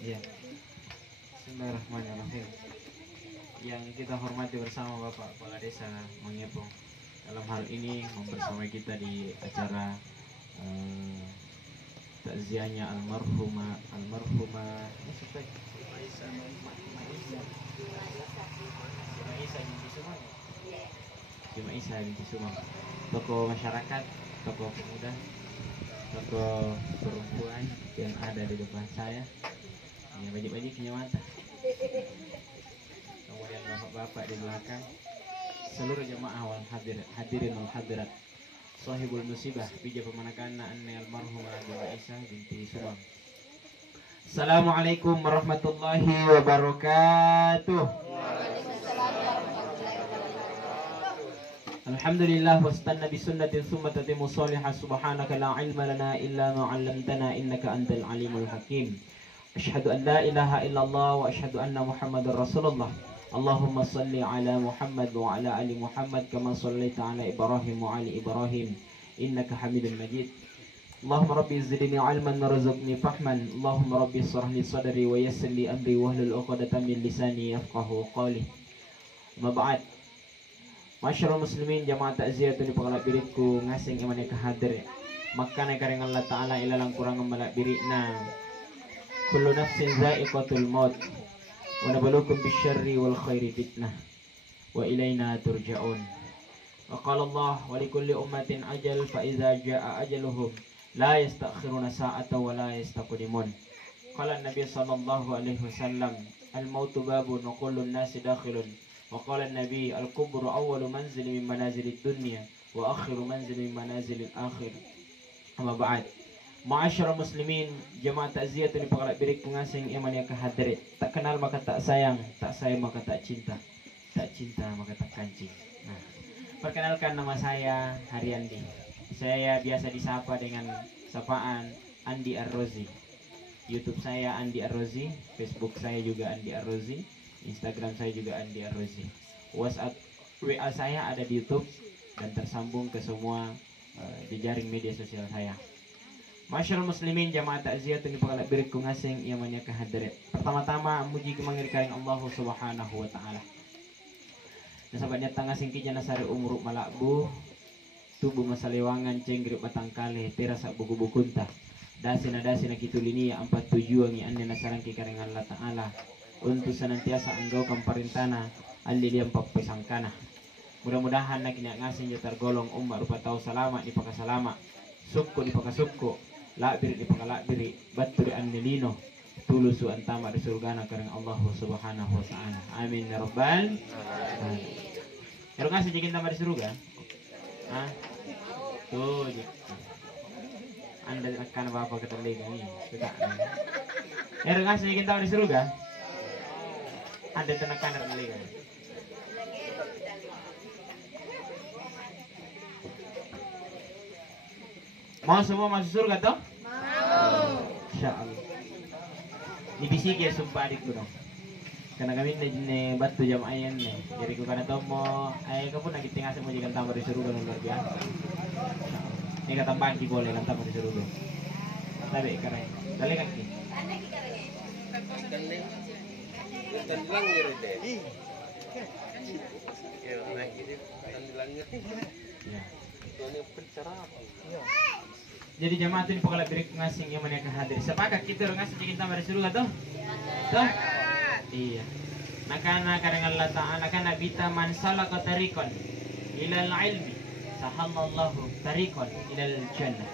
Iya. Bismillahirrahmanirrahim. Yang kita hormati bersama Bapak Kepala Desa Mangepong, dalam hal ini membersamai kita di acara takziahnya almarhumah Cima Isa binti Sumang, tokoh masyarakat, tokoh pemuda, tokoh perempuan yang ada di depan saya. Ya, bajik-bajiknya mata. Kemudian bapak-bapak di belakang, seluruh jemaah wal hadirin wal hadirat, sahibul musibah bija pemanakan anne almarhumah Cima Isa binti Sumang. Assalamualaikum warahmatullahi wabarakatuh. Alhamdulillah wastanna bi sunnatin thumma tatimu salihah subhanaka la ilma lana illa ma 'allamtana innaka antal alimul hakim. Asyhadu an la ilaha illallah wa asyhadu anna Muhammadar Rasulullah. Allahumma salli ala Muhammad wa ala ali Muhammad kama sallaita ala Ibrahim wa ali Ibrahim innaka Hamidum Majid. Allahumma rabbi zidni ilman warzuqni fahman. Allahumma rabbi shrah li sadri wa yassir li amri wahlul 'uqdatam min lisani yafqahu qawli. Ma ba'd. Masyarul muslimin jamaah takziah tu di pengalak biritku ngasing iman yang kehadir makanya kareng Allah Ta'ala ilalang kurang ngemalak birikna kullu nafsin za'iqatul maut wa nabalukum bisyarri wal khairi fitnah wa ilayna turja'un. Wa qala Allah wa likulli ummatin ajal fa idza ja'a ajaluhum la yastakhiruna sa'ata wa la yastaqdimun. Qala Nabi sallallahu alaihi wasallam al mautu babun wa kullu an-nasi dakhilun. وقال النبي الكبر أول منزل من منازل الدنيا وآخر منزل من منازل الآخر. أما بعد Ma'asyarul muslimin jemaah takziah ini pengalak birik pengasing iman yang kehadirin. Tak kenal maka tak sayang maka tak cinta maka tak kancing. Nah, perkenalkan nama saya Haryandi. Saya biasa disapa dengan sapaan Andi Arrozi. YouTube saya Andi Arrozi, Facebook saya juga Andi Arrozi, Instagram saya juga Andi Arrozi. WhatsApp WA saya ada di YouTube dan tersambung ke semua jejaring media sosial saya. Masyarul muslimin jamaah takziah ini pengalak birik ngasing yang banyak kehadirat. Pertama-tama muji kemangirkain Allah subhanahu wa ta'ala. Nasabatnya tangga singkijnya nasari umruk malakbu tubuh masaliwangan cenggrik batang kale terasa buku-bukunta dasina kitulini ya empat tujuan yang anda nasarang kikaring Allah Ta'ala untuk senantiasa enggau kamparintana alli liam papesangkana. Mudah-mudahan nak kini ngasih jotar golong umat rupa tahu salama di paka salama, sukku di paka sukku, lakbiri di paka lakbiri, batu di annelino, tulusu antama di surgana kareng Allah subhanahu wa ta'ala. Amin ya rabbal alamin. Kalau ngasih jikin tambah di surga, tuh anda akan bapak keterliga nih, sudah. Kalau ngasih jikin tambah di surga, ada tenakan dari kan. Mau semua masuk surga toh? Mau. Insyaallah. Dibisik ya sumpah adikku dong. Karena kami nih batu jam ayen nih. Jadi ku kana tomo, ay kapun lagi tinggal semua jikan tambah di surga luar biasa. Ini kata bangki boleh kan tambah di surga. Tapi keren. Dale kaki. Jadi jamaah ini pokoknya beri ngasing yang mereka hadir. Sepakat kita ngasih jikin tambah di surga tuh? Tuh? Iya. Nakana kadang Allah Ta'ala kana bita man salaka tariqan ilal ilmi sahallallahu tariqan ilal jannah.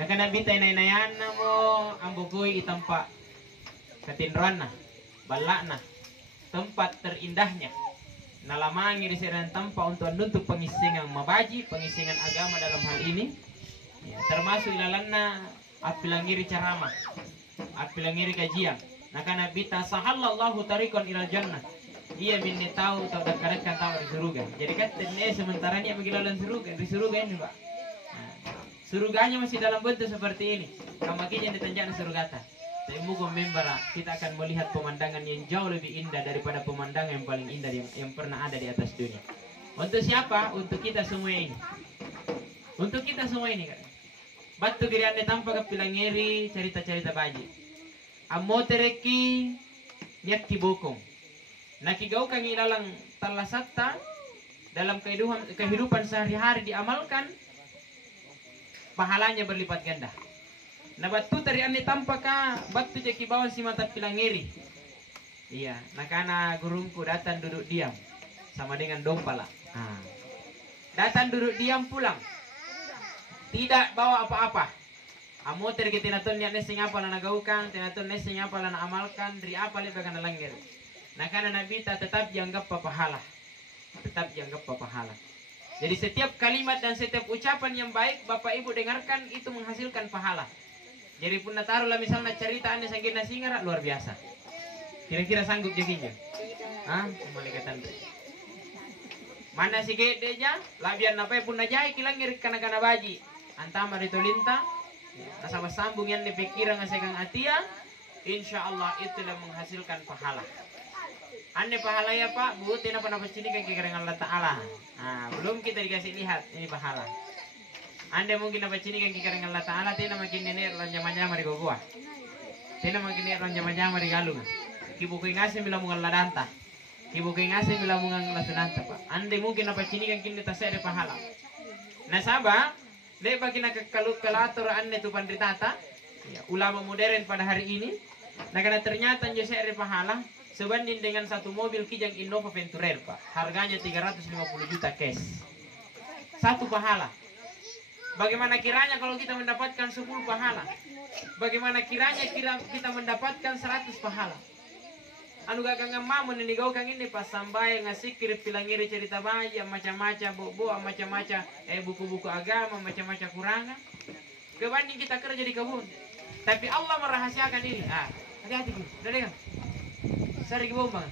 Nakana bita inayana mo ang bugoy itampa katinron na balak na tempat terindahnya nalamangi di sana tempat untuk pengisingan mabaji, pengisingan agama dalam hal ini ya, termasuk ilalanna apilangiri ceramah, apilangiri kajian. Nah karena bita sahallallahu tariqan ilal jannah, ia minni tahu atau dekat tahu di surga. Jadi kan ini sementaranya begilalan surga di surga ini pak. Nah, surganya masih dalam bentuk seperti ini. Kamakinya ditanjak surgata. Semoga membara kita akan melihat pemandangan yang jauh lebih indah daripada pemandangan yang paling indah yang pernah ada di atas dunia. Untuk siapa? Untuk kita semua ini. Untuk kita semua ini kan. Batu kiri anda tanpa kepilangiri cerita-cerita baji. Amo tereki niat kibokong. Nakigau kang ilalang talasakta dalam kehidupan sehari-hari diamalkan, pahalanya berlipat ganda. Na batu tari ane tampaka batu jeki bawan si mata pilangiri. Iya, nakana gurungku datang duduk diam sama dengan dompala. Datang duduk diam pulang. Tidak bawa apa-apa. Amo tergi tinaton niat nesing apa lana gaukang, tinaton nesing apa lana amalkan, ri apa le bagan langir. Nakana nabi tetap dianggap pahala. Tetap dianggap pahala. Jadi setiap kalimat dan setiap ucapan yang baik Bapak Ibu dengarkan itu menghasilkan pahala. Jadi pun taruhlah misalnya cerita anda sanggina singara luar biasa. Kira-kira sanggup jaginya? Malaikatan. Mana si gedeja? Labian apa pun najai kilang ngirik kana baji. Antama ditolinta. Nasabah sambung yang dipikiran ngasekang atia. Insya Allah itulah menghasilkan pahala. Ane pahala ya Pak, Bu, tina pernah pecini kan kira-kira Allah Ta'ala. Belum kita dikasih lihat ini pahala. Anda mungkin apa cini kan kira-kira Allah Ta'ala, tina makin nenek lonjama-jama di gua. Tina makin nenek lonjama-jama di galung. Kibuku ngasih bilang mungal ladanta. Kibuku ngasih bilang mungal lasunanta Pak. Anda mungkin apa cini kan kini tasere pahala. Nasabah, le bagi nak kalkulator anda tu pandritata, ya, ulama modern pada hari ini. Nah karena ternyata jose pahala. Sebanding dengan satu mobil Kijang Innova Venturer Pak, harganya 350 juta cash. Satu pahala. Bagaimana kiranya kalau kita mendapatkan 10 pahala? Bagaimana kiranya kita mendapatkan 100 pahala? Anu gagang mamun ini gau kang ini pas sampai ngasih kirip pilangiri cerita bayi macam-macam bobo macam-macam buku-buku agama macam-macam kurangan. Kebanding kita kerja di kebun. Tapi Allah merahasiakan ini. Hati-hati Bu. Udah dengar? Sari bombang.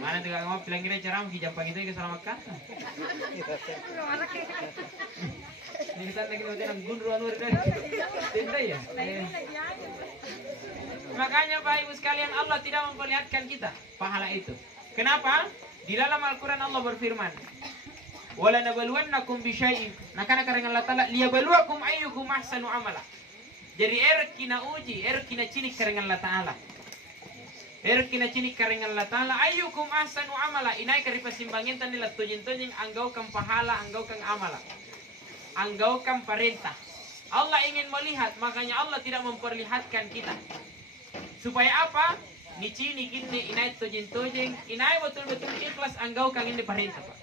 Mana tuh kamu bilang kira ceram di Jampang itu ke Salamakan? Ini kita lagi nonton gundur anur dan tenda ya. Makanya Bapak Ibu sekalian Allah tidak memperlihatkan kita pahala itu. Kenapa? Di dalam Al-Quran Allah berfirman, "Wala nabluwannakum bisyai'in." Nah karena Allah Ta'ala liyabluwakum ayyukum ahsanu amala. Jadi kina uji, kina cinik karengan Allah Ta'ala. Kina cinik karengan Allah Ta'ala. Ayyukum ahsanu amala. Inai kari pasimbangin nila tujin-tujin anggau kang pahala, anggau kang amala. Anggau kang perintah. Allah ingin melihat, makanya Allah tidak memperlihatkan kita. Supaya apa? Ni cinik ini, inai tujin-tujin. Inai betul-betul ikhlas anggau kang ini perintah Pak.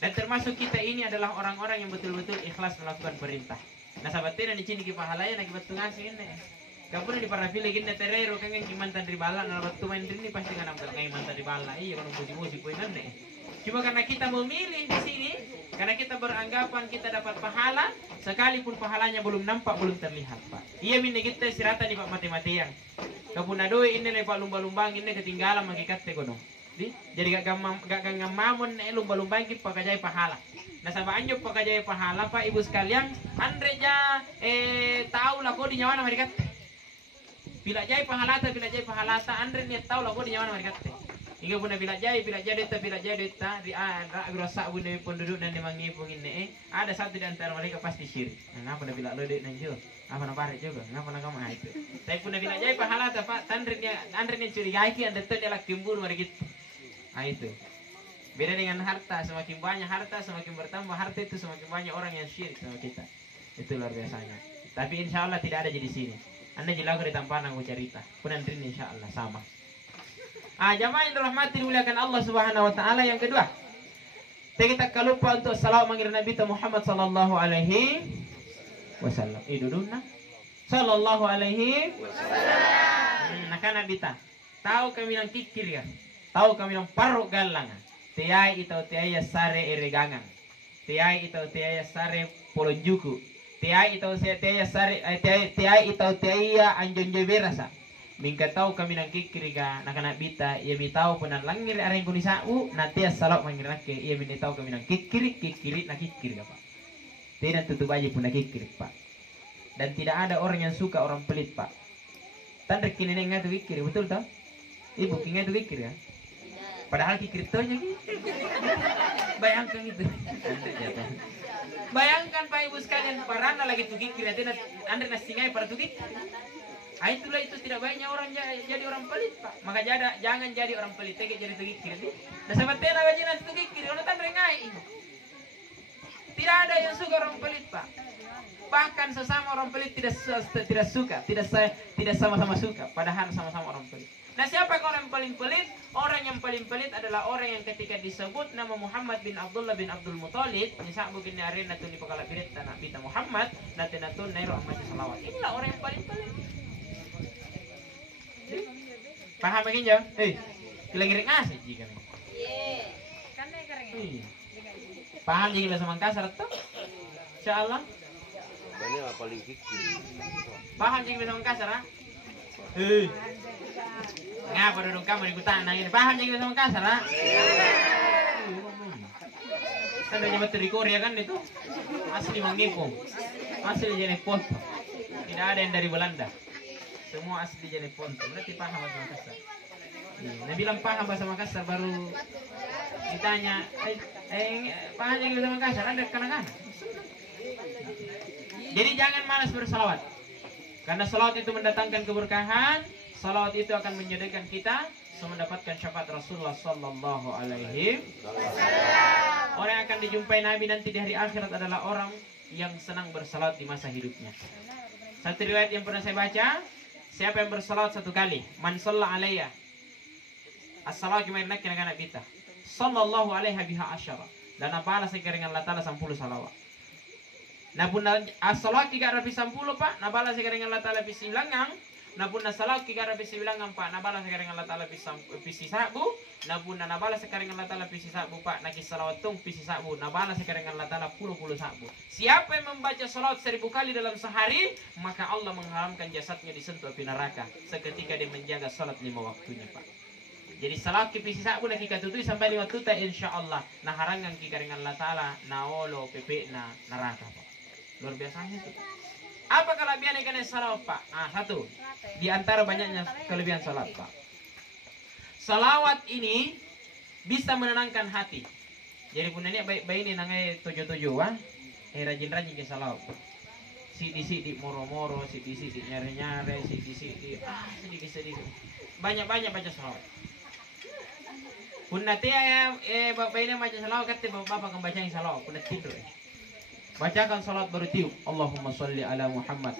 Dan termasuk kita ini adalah orang-orang yang betul-betul ikhlas melakukan perintah. Nah sahabatnya di sini pahalanya nak batu ngasih ini. Kamu di para pilih gini terero kan yang mantan ribala, nah batu main ini pasti kan ambil kayak mantan ribala. Iya kalau musik-musik poinan deh. Cuma karena kita memilih di sini, karena kita beranggapan kita dapat pahala, sekalipun pahalanya belum nampak, belum terlihat Pak. Iya minta kita istirahat di Pak mati-matian. Kamu nadoi ini lepak lumba-lumbang ini ketinggalan magikat tegono. Jadi gak ngamamun lumba-lumbang kita pakai pahala. Nah sama anjok pakai pahala Pak Ibu sekalian, andre ja tahu lah kok di nyawa nama dikat. Bila jai pahalata, andre nih tahu lah kok di nyawa nama dikat. Hingga pun bila jai deta di rasa bunda penduduk dan demangipung ini ada satu di antara mereka pasti syirik. Ngapa bila lo dek nanjur, ngapa nampare juga, ngapa kamu itu. Tapi pun bila jai pahalata Pak, andre nih curigai ki anda tuh adalah kimbur mereka. Itu. Beda dengan harta, semakin banyak harta, semakin bertambah harta itu semakin banyak orang yang syirik sama kita. Itu luar biasanya. Tapi insya Allah tidak ada di sini. Anda jelaku di tampanan aku cerita. Penantrin insya Allah sama. Jamaah yang dirahmati dimuliakan Allah Subhanahu Wa Taala. Yang kedua, kita lupa untuk salawat manggil Nabi Muhammad Sallallahu Alaihi Wasallam. Iduduna Sallallahu Alaihi Wasallam. Nah kan Nabi tahu kami nang kikir ya, tahu kami nang paruk galangan. Tiai itau tiai sare eregangan. Tiai itau tiai sare polonjuku. Tiai itau tiai sare tiai itau tiai anjonjo berasa. Mingka tahu kami nang kikiriga nakana bita ia mi tahu penan langir areng kunisau nanti salok mangirake ia mi tahu kami nang kikiri nak kikiri Pak. Tidak tutup aja pun nak kikiri Pak. Dan tidak ada orang yang suka orang pelit Pak. Tanda kini nengah tu kikiri betul tak? Ibu kinga tu kikiri ya. Padahal kriptonya gitu. Bayangkan itu. Bayangkan Pak Ibu sekalian, parana lagi tukikir, Anda nasingai para tukikir. Itulah itu tidak baiknya orang jadi orang pelit Pak. Maka jangan jadi orang pelit, jadi tukikir. Nah sabatena bajinan tukikir, orang tan rengai. Tidak ada yang suka orang pelit Pak. Bahkan sesama orang pelit tidak suka, tidak sama-sama suka. Padahal sama-sama orang pelit. Nah siapa orang yang paling pelit? Orang yang paling pelit adalah orang yang ketika disebut nama Muhammad bin Abdullah bin Abdul Muthalib, nisah mungkin arena tu di pakala birit tanah bita Muhammad, nanti natun nairo amat salawat. Inilah orang yang paling pelit. Paham begini jauh? Kilang-kilang ngasih jika nih. Paham jika bahasa Mangkasar tuh? Insyaallah. Ini paling kikir. Paham jika bahasa Mangkasar? Ngapa duduk kamu di tanah ini? Paham jika bahasa Mangkasar? Kan udah nyebat dari Korea kan itu? Asli mengipung. Asli jenis foto. Tidak ada yang dari Belanda. Semua asli jenis foto. Berarti paham bahasa Makassar. Nah bilang paham bahasa Makassar baru ditanya, paham jika bahasa Makassar? Ada kanak-kanak. Jadi jangan malas bersalawat. Karena salawat itu mendatangkan keberkahan. Salawat itu akan menyediakan kita mendapatkan syafaat Rasulullah Sallallahu Alaihi Wasallam. Orang yang akan dijumpai Nabi nanti di hari akhirat adalah orang yang senang bersalawat di masa hidupnya. Satu riwayat yang pernah saya baca, siapa yang bersalawat satu kali, man shalla alayya as-salawat gimana kena bita sallallahu alaihi biha asyara, dan apalah sekeringan Allah Ta'ala 10 salawat. Nah pun as-salawat 310 Pak, nabala sekeringan Allah Ta'ala pisi bilangang. Nah pun as-salawat 310 Pak, nabala sekeringan Allah Ta'ala pisi sabu. Nah pun nabala sekeringan Allah Ta'ala pisi sabu Pak, nakis salawat tung pisi sabu. Nabala sekeringan Allah Ta'ala puluh sabu. Siapa yang membaca salawat 1000 kali dalam sehari, maka Allah mengharamkan jasadnya disentuh api neraka seketika dia menjaga salat 5 waktunya Pak. Jadi salawat kipisi sabu nak ikatutui sampai 5 tuta insyaallah. Nah harangan kikaringan Allah Ta'ala naolo pepe na neraka Pak. Luar biasanya itu. Apa kelebihan ikan salawat Pak? Satu. Di antara banyaknya kelebihan salawat Pak. Salawat ini bisa menenangkan hati. Jadi pun ini baik-baik ini nangai tujuh wah. Rajin-rajin ke salawat. Sidi-sidi moro-moro, sidi-sidi nyare-nyare, sidi-sidi sedikit-sedikit. Banyak-banyak baca salawat. Pun nanti bapak ini baca salawat kata bapak akan baca yang salawat. Pun tidur. Bacakan salat baru tiup Allahumma salli ala Muhammad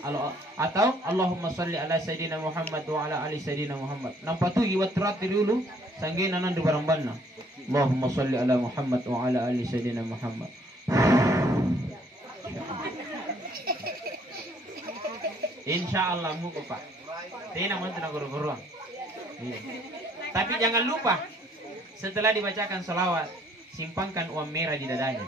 atau Allahumma salli ala Sayyidina Muhammad wa ala ali Sayyidina Muhammad. Nampak tu iwat terakhir dulu sanggih nanan di barang banna. Allahumma salli ala Muhammad wa ala ali Sayyidina Muhammad. Insyaallah muka Pak. Tina mau tenang guru-guruan. Tapi jangan lupa setelah dibacakan salawat simpangkan uang merah di dadanya.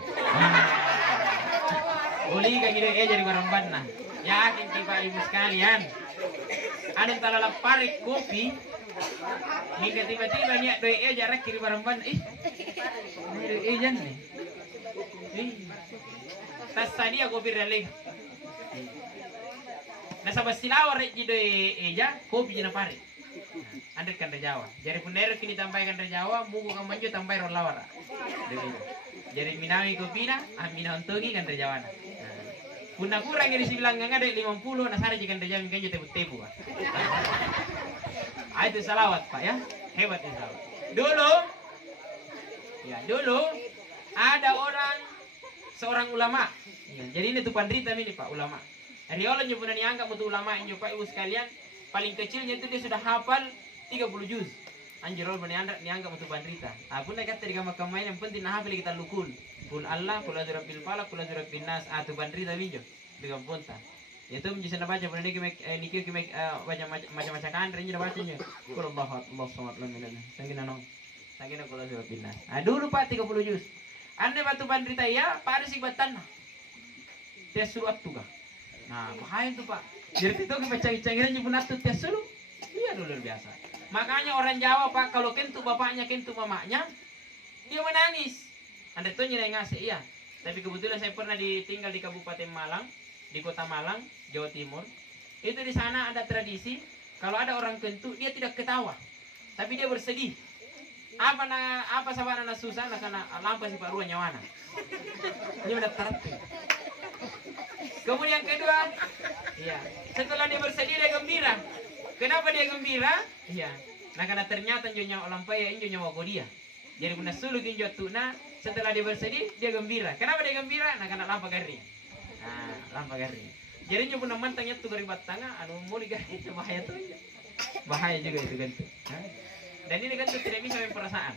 Uli ka gitu jadi barang banna. Yakin tiba ibu sekalian. Ada talala parik kopi. Hingga tiba-tiba niat doi jarak kiri barang banna. Jan nih. Tas tadi aku biralih. Nah sabas silawar rek doi eja kopi jena parik. Anda kan Jawa. Jadi punero kini tambahkan Jawa, mugu kan manju tambah rolawara. Jadi minawi kopi na, minawi togi kan Jawa na. Punna kurang dari sibilang ada 50, nasara jika terjamin kan tebu-tebu. Itu salawat Pak ya, hebat itu salawat. Dulu ada seorang ulama. Ya, jadi ini tuh pandrita ini Pak ulama. Riola nyebutnya dianggap untuk ulama ini Pak Ibu sekalian. Paling kecilnya itu dia sudah hafal 30 juz. Anjir roll dianggap untuk pandrita. Pun nak kata di kamar main yang penting nah hafal kita lukun. Kul Allah, kul azrab bil falak, kul azrab bin nas. Tu pandrita minjo. Dengan ponta. Itu menjadi baca pun niki baca macam-macam kan renyi bacanya. Kul Allah samad lam yalid sangina nong. Sangina kul azrab bin nas. Dulu Pak 30 juz. Ande batu pandrita ya, Pak ada si batan. Tes surat tu kah. Nah, bahaya tu Pak. Jadi itu kepecah-pecahan pun atut tes dulu. Iya luar biasa. Makanya orang Jawa Pak kalau kentu bapaknya kentu mamanya dia menangis. Anda tuh nyereng ngasih iya. Tapi kebetulan saya pernah tinggal di Kabupaten Malang, di Kota Malang, Jawa Timur. Itu di sana ada tradisi kalau ada orang kentu dia tidak ketawa, tapi dia bersedih. apa sabana na susah na kana lampa si Pak Ruan nyawana. Ini udah tertu. Kemudian kedua, iya, setelah dia bersedih dia gembira. Kenapa dia gembira? Iya, nah karena ternyata nyonya lampa ya injo nyawa dia. Jadi bunda suluk injo tuna, setelah dia bersedih dia gembira. Kenapa dia gembira? Nah karena lampa garing. Nah, lampa garing. Jadi nyo pun mantangnya tuh garibat tangga, anu mau digaring bahaya tuh. Bahaya juga itu gantu. Dan ini gantu tidak bisa main perasaan.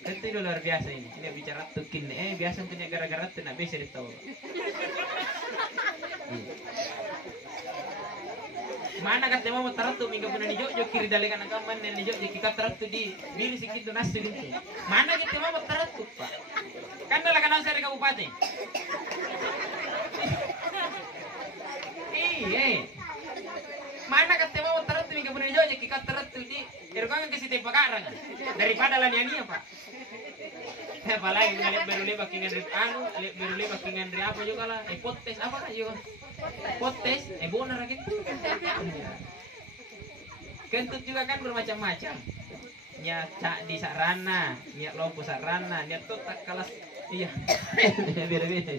Gantu itu luar biasa ini. Ini bicara tukin. Biasa punya gara-gara tuh nak bisa ditahu. Mana kata mau teratu minggu punya nijo jo kiri dalekan akaman dan nijo kita teratu di biri segitu nasi itu. Mana kita mau teratu pak? Kan dalam kanal saya di kabupaten. Mana kata mau teratu minggu punya nijo kita teratu di erokan ke situ pakarang daripada laniania pak. Apalagi ngeliat beruli bakingan dari anu, beruli bakingan dari apa juga lah, potes apa kan juga, potes, bonar gitu. Kentut juga kan bermacam-macam. Nyata di sarana, niat lompo sarana, niat tuh tak kalas, iya, beda-beda.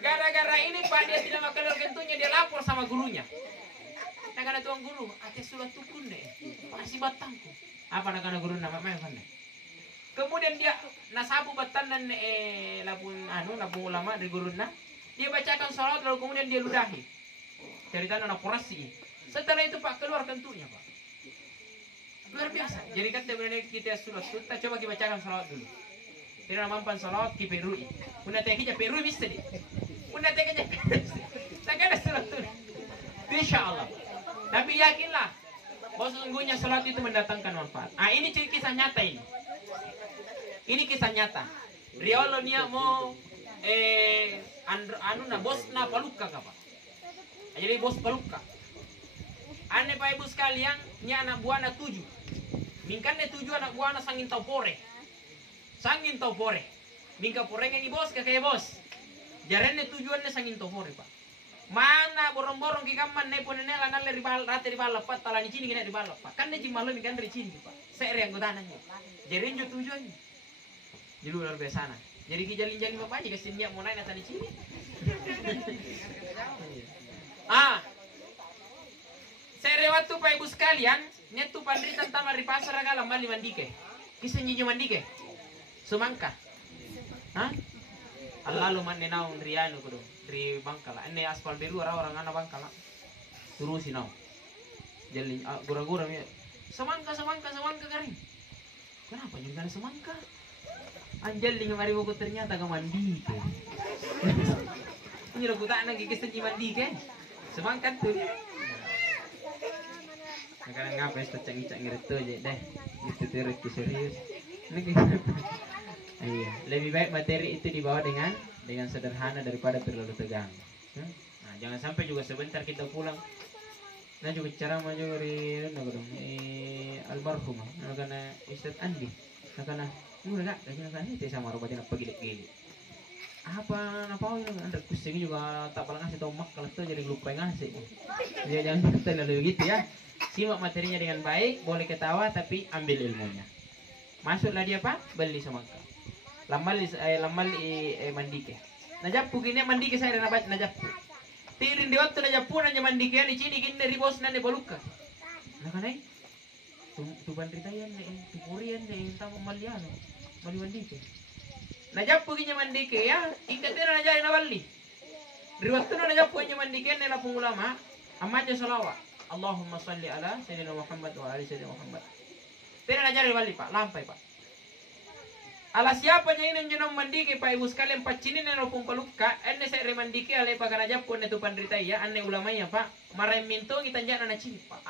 Gara-gara ini pak dia tidak makan kentutnya dia lapor sama gurunya. Nah karena tuang guru, ate sulah tukun deh, masih batangku. Apa nak guru nama mana? Kemudian dia nasabu batanan labun ulama dari guruna. Dia bacakan salat lalu kemudian dia ludahi. Cerita anak porasi. Setelah itu pak keluar kentutnya pak. Luar biasa. Jadi kan kita sudah coba kita bacakan salat dulu. Tidak mampan salat kita perui. Puna teh kita perui bisa deh. Puna teh kita perui. Tak ada salat dulu. Insya Allah. Tapi yakinlah bahwa sesungguhnya salat itu mendatangkan manfaat. Ini kisah nyata ini. Ini kisah nyata. Riolo nia mau bos na paluka apa? Jadi bos paluka. Ane pak ibu sekalian, nia anak buah na 7. Mingkan ne 7 anak buah na sangin tau pore. Sangin tau pore. Mingka poreng yang bos kakek bos. Jaren ne tujuan ne sangin tau pore pak. Mana borong-borong ki kaman ne pone ne lanal ribal rate ribal lepat talani cini kena ribal lepat. Kan ne jimalu mingkan dari cini pak. Sere yang godananya. Jaren jo tujuannya. Jadi luar biasa nah. Jadi kijalin-jalin bapak aja kasih niat mau naik nata di sini. Saya waktu pak ibu sekalian, niat tu pandri tentang mari pasar agak lambali mandike. Kisah nyinyo mandike. Sumangka. Lalu man naung rianu kudu, ri Bangkala. Ini aspal biru orang anak Bangkala. Turusin naung. Jalin gura-gura mi. Semangka garing. Kenapa juga ada semangka? Anjal dengan mari buku ternyata ke mandi ke. Ini aku tak nak kisah mandi ke. Semangkat tu. Kadang ngapa itu cang-cang gitu aja deh. Itu terus serius. Iya, lebih baik materi itu dibawa dengan sederhana daripada terlalu tegang. Nah, jangan sampai juga sebentar kita pulang. Nah juga cara maju dari almarhum. Nah karena Ustaz Andi. Nah karena udah gak kan itu sama robatnya apa gile-gile apa ini anda kucing juga tak pernah ngasih tau mak kalau tuh jadi lupa ngasih dia jangan terlalu gitu ya. Simak materinya dengan baik, boleh ketawa tapi ambil ilmunya. Masuklah dia pak beli semangka lamal mandike najap gini mandike saya nabat najap tirin di waktu najap pun aja mandike di sini gini dari bos nane baluka nah kan tu bandritayan tu purian tamu maliano mali mandike najap puginya mandike ya ikatera najari naballi riwattu najap puginya mandike ne la pungulama amaja salawat Allahumma salli ala sayyidina Muhammad wa ali sayyidina Muhammad tera najari balli pak lampai pak ala siapa nya ini jenong mandike pak ibu sekalian pacinin ne pung paluka enne saya remandike ale pak najap pun tu pandritaya anne ulamanya pak marai minto ngitanjana na cini pak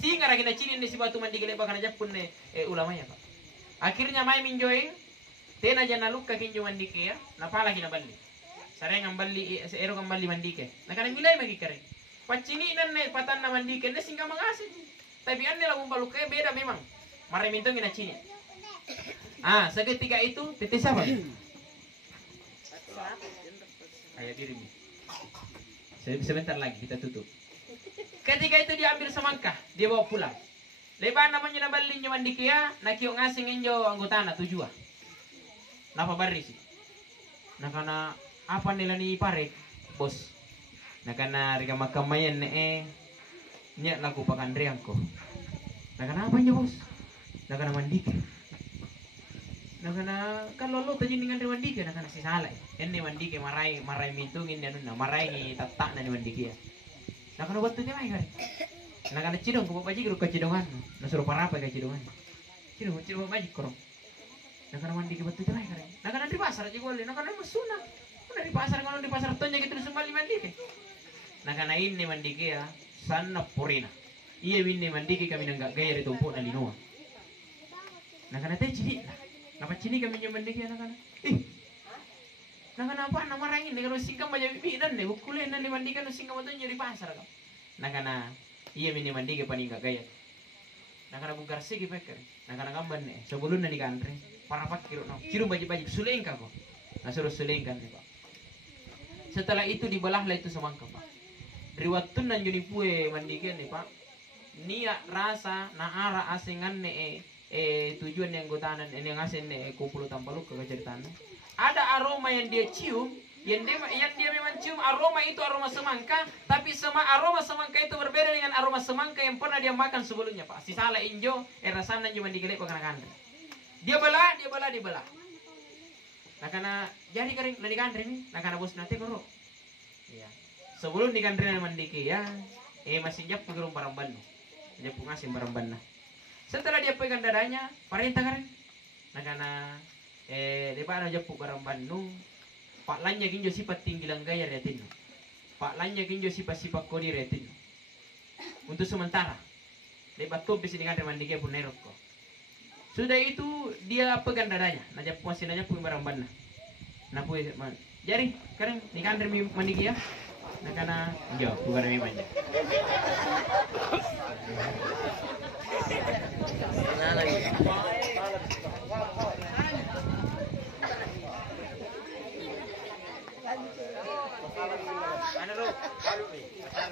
singa lagi na cini si batu mandi gele bakal aja pun ulamanya pak. Akhirnya mai minjoing tena jana luka kinjo mandi ke ya. Napa lagi na bali. Sareng ngambali seero ngambali mandi ke. Nah kana milay magi kare. Pacini nan ne patan na mandi ke ne singa mangasin. Tapi anne lagu baluka beda memang. Mare minto ngina cini. Seketika itu tetes apa? Ayah dirimu. Sebentar lagi kita tutup. Ketika itu dia ambil semangka, dia bawa pulang. Leban namanya nabalin nyo mandikia, nakio ngasing injo anggota na tujuan. Napa baris? Nakana apa nila ni pare, bos? Nakana riga makamayan nya laku pakandriang ko. Nakana apa nyo bos? Nakana mandike. Nakana kalau lo tadi dengan mandike nakana si salah. Enne mandike marai mintungin dan marai tatak na ni mandike ya. Nakana buat tu dia mai kan. Nakana cidong ko baji ko cidongan. Nasuruh para apa ka cidongan. Cidong baji korong. Nakana mandike buat tu dia mai kan. Nakana di pasar aja boleh. Nakana masuna. Mana di pasar kalau di pasar tonja gitu sembali mandike. Nakana ini mandike ya sana purina. Iya winne mandike kami nggak gaya di tumpuk na linua. Nakana teh cidi. Napa cini kami nyo mandike nakana. Nakana apa nama rangin kalau singkam baja bidan ne bukulen na mandike no singkam tonja di pasar ka. Nakana iya mini mandike paninga gaya. Nakana bungkar segi peker. Nakana gamban nih. Sebelum nani kantre. Para pakir no. Cirum baju sulengka kok. Nasuruh sulengkan nih pak. Setelah itu dibelahlah itu semangka pak. Riwatun nan juni pue mandike nih pak. Nia rasa naara asingan nih tujuan yang gotanan yang asin nih kumpul tampaluk ke ceritanya. Ada aroma yang dia cium. Yang dia memang cium aroma itu aroma semangka, tapi aroma semangka itu berbeda dengan aroma semangka yang pernah dia makan sebelumnya pak. Si salah injo, rasanya cuma digelek pakai Dia belah. Nah karena jadi kering dari kandre nih, nah karena bos nanti koro. Iya. Sebelum di kandre mandiki ya, masih japu gerung barang banu, japu ngasih barang bana. Setelah dia pegang dadanya, parenta kering. Nah karena dia pada japu barang banu. Pak lanya kinjo sifat tinggi langgaya retin. Pak lanya kinjo sifat kodi retin. Untuk sementara. Lebat tuh bisa dengan mandike pun neroko. Sudah itu dia pegang dadanya. Najap puasin aja pun barang bana. Nah pun jadi karen ni kan mandike ya. Nah kana jo bukan mi manja. Nah lagi.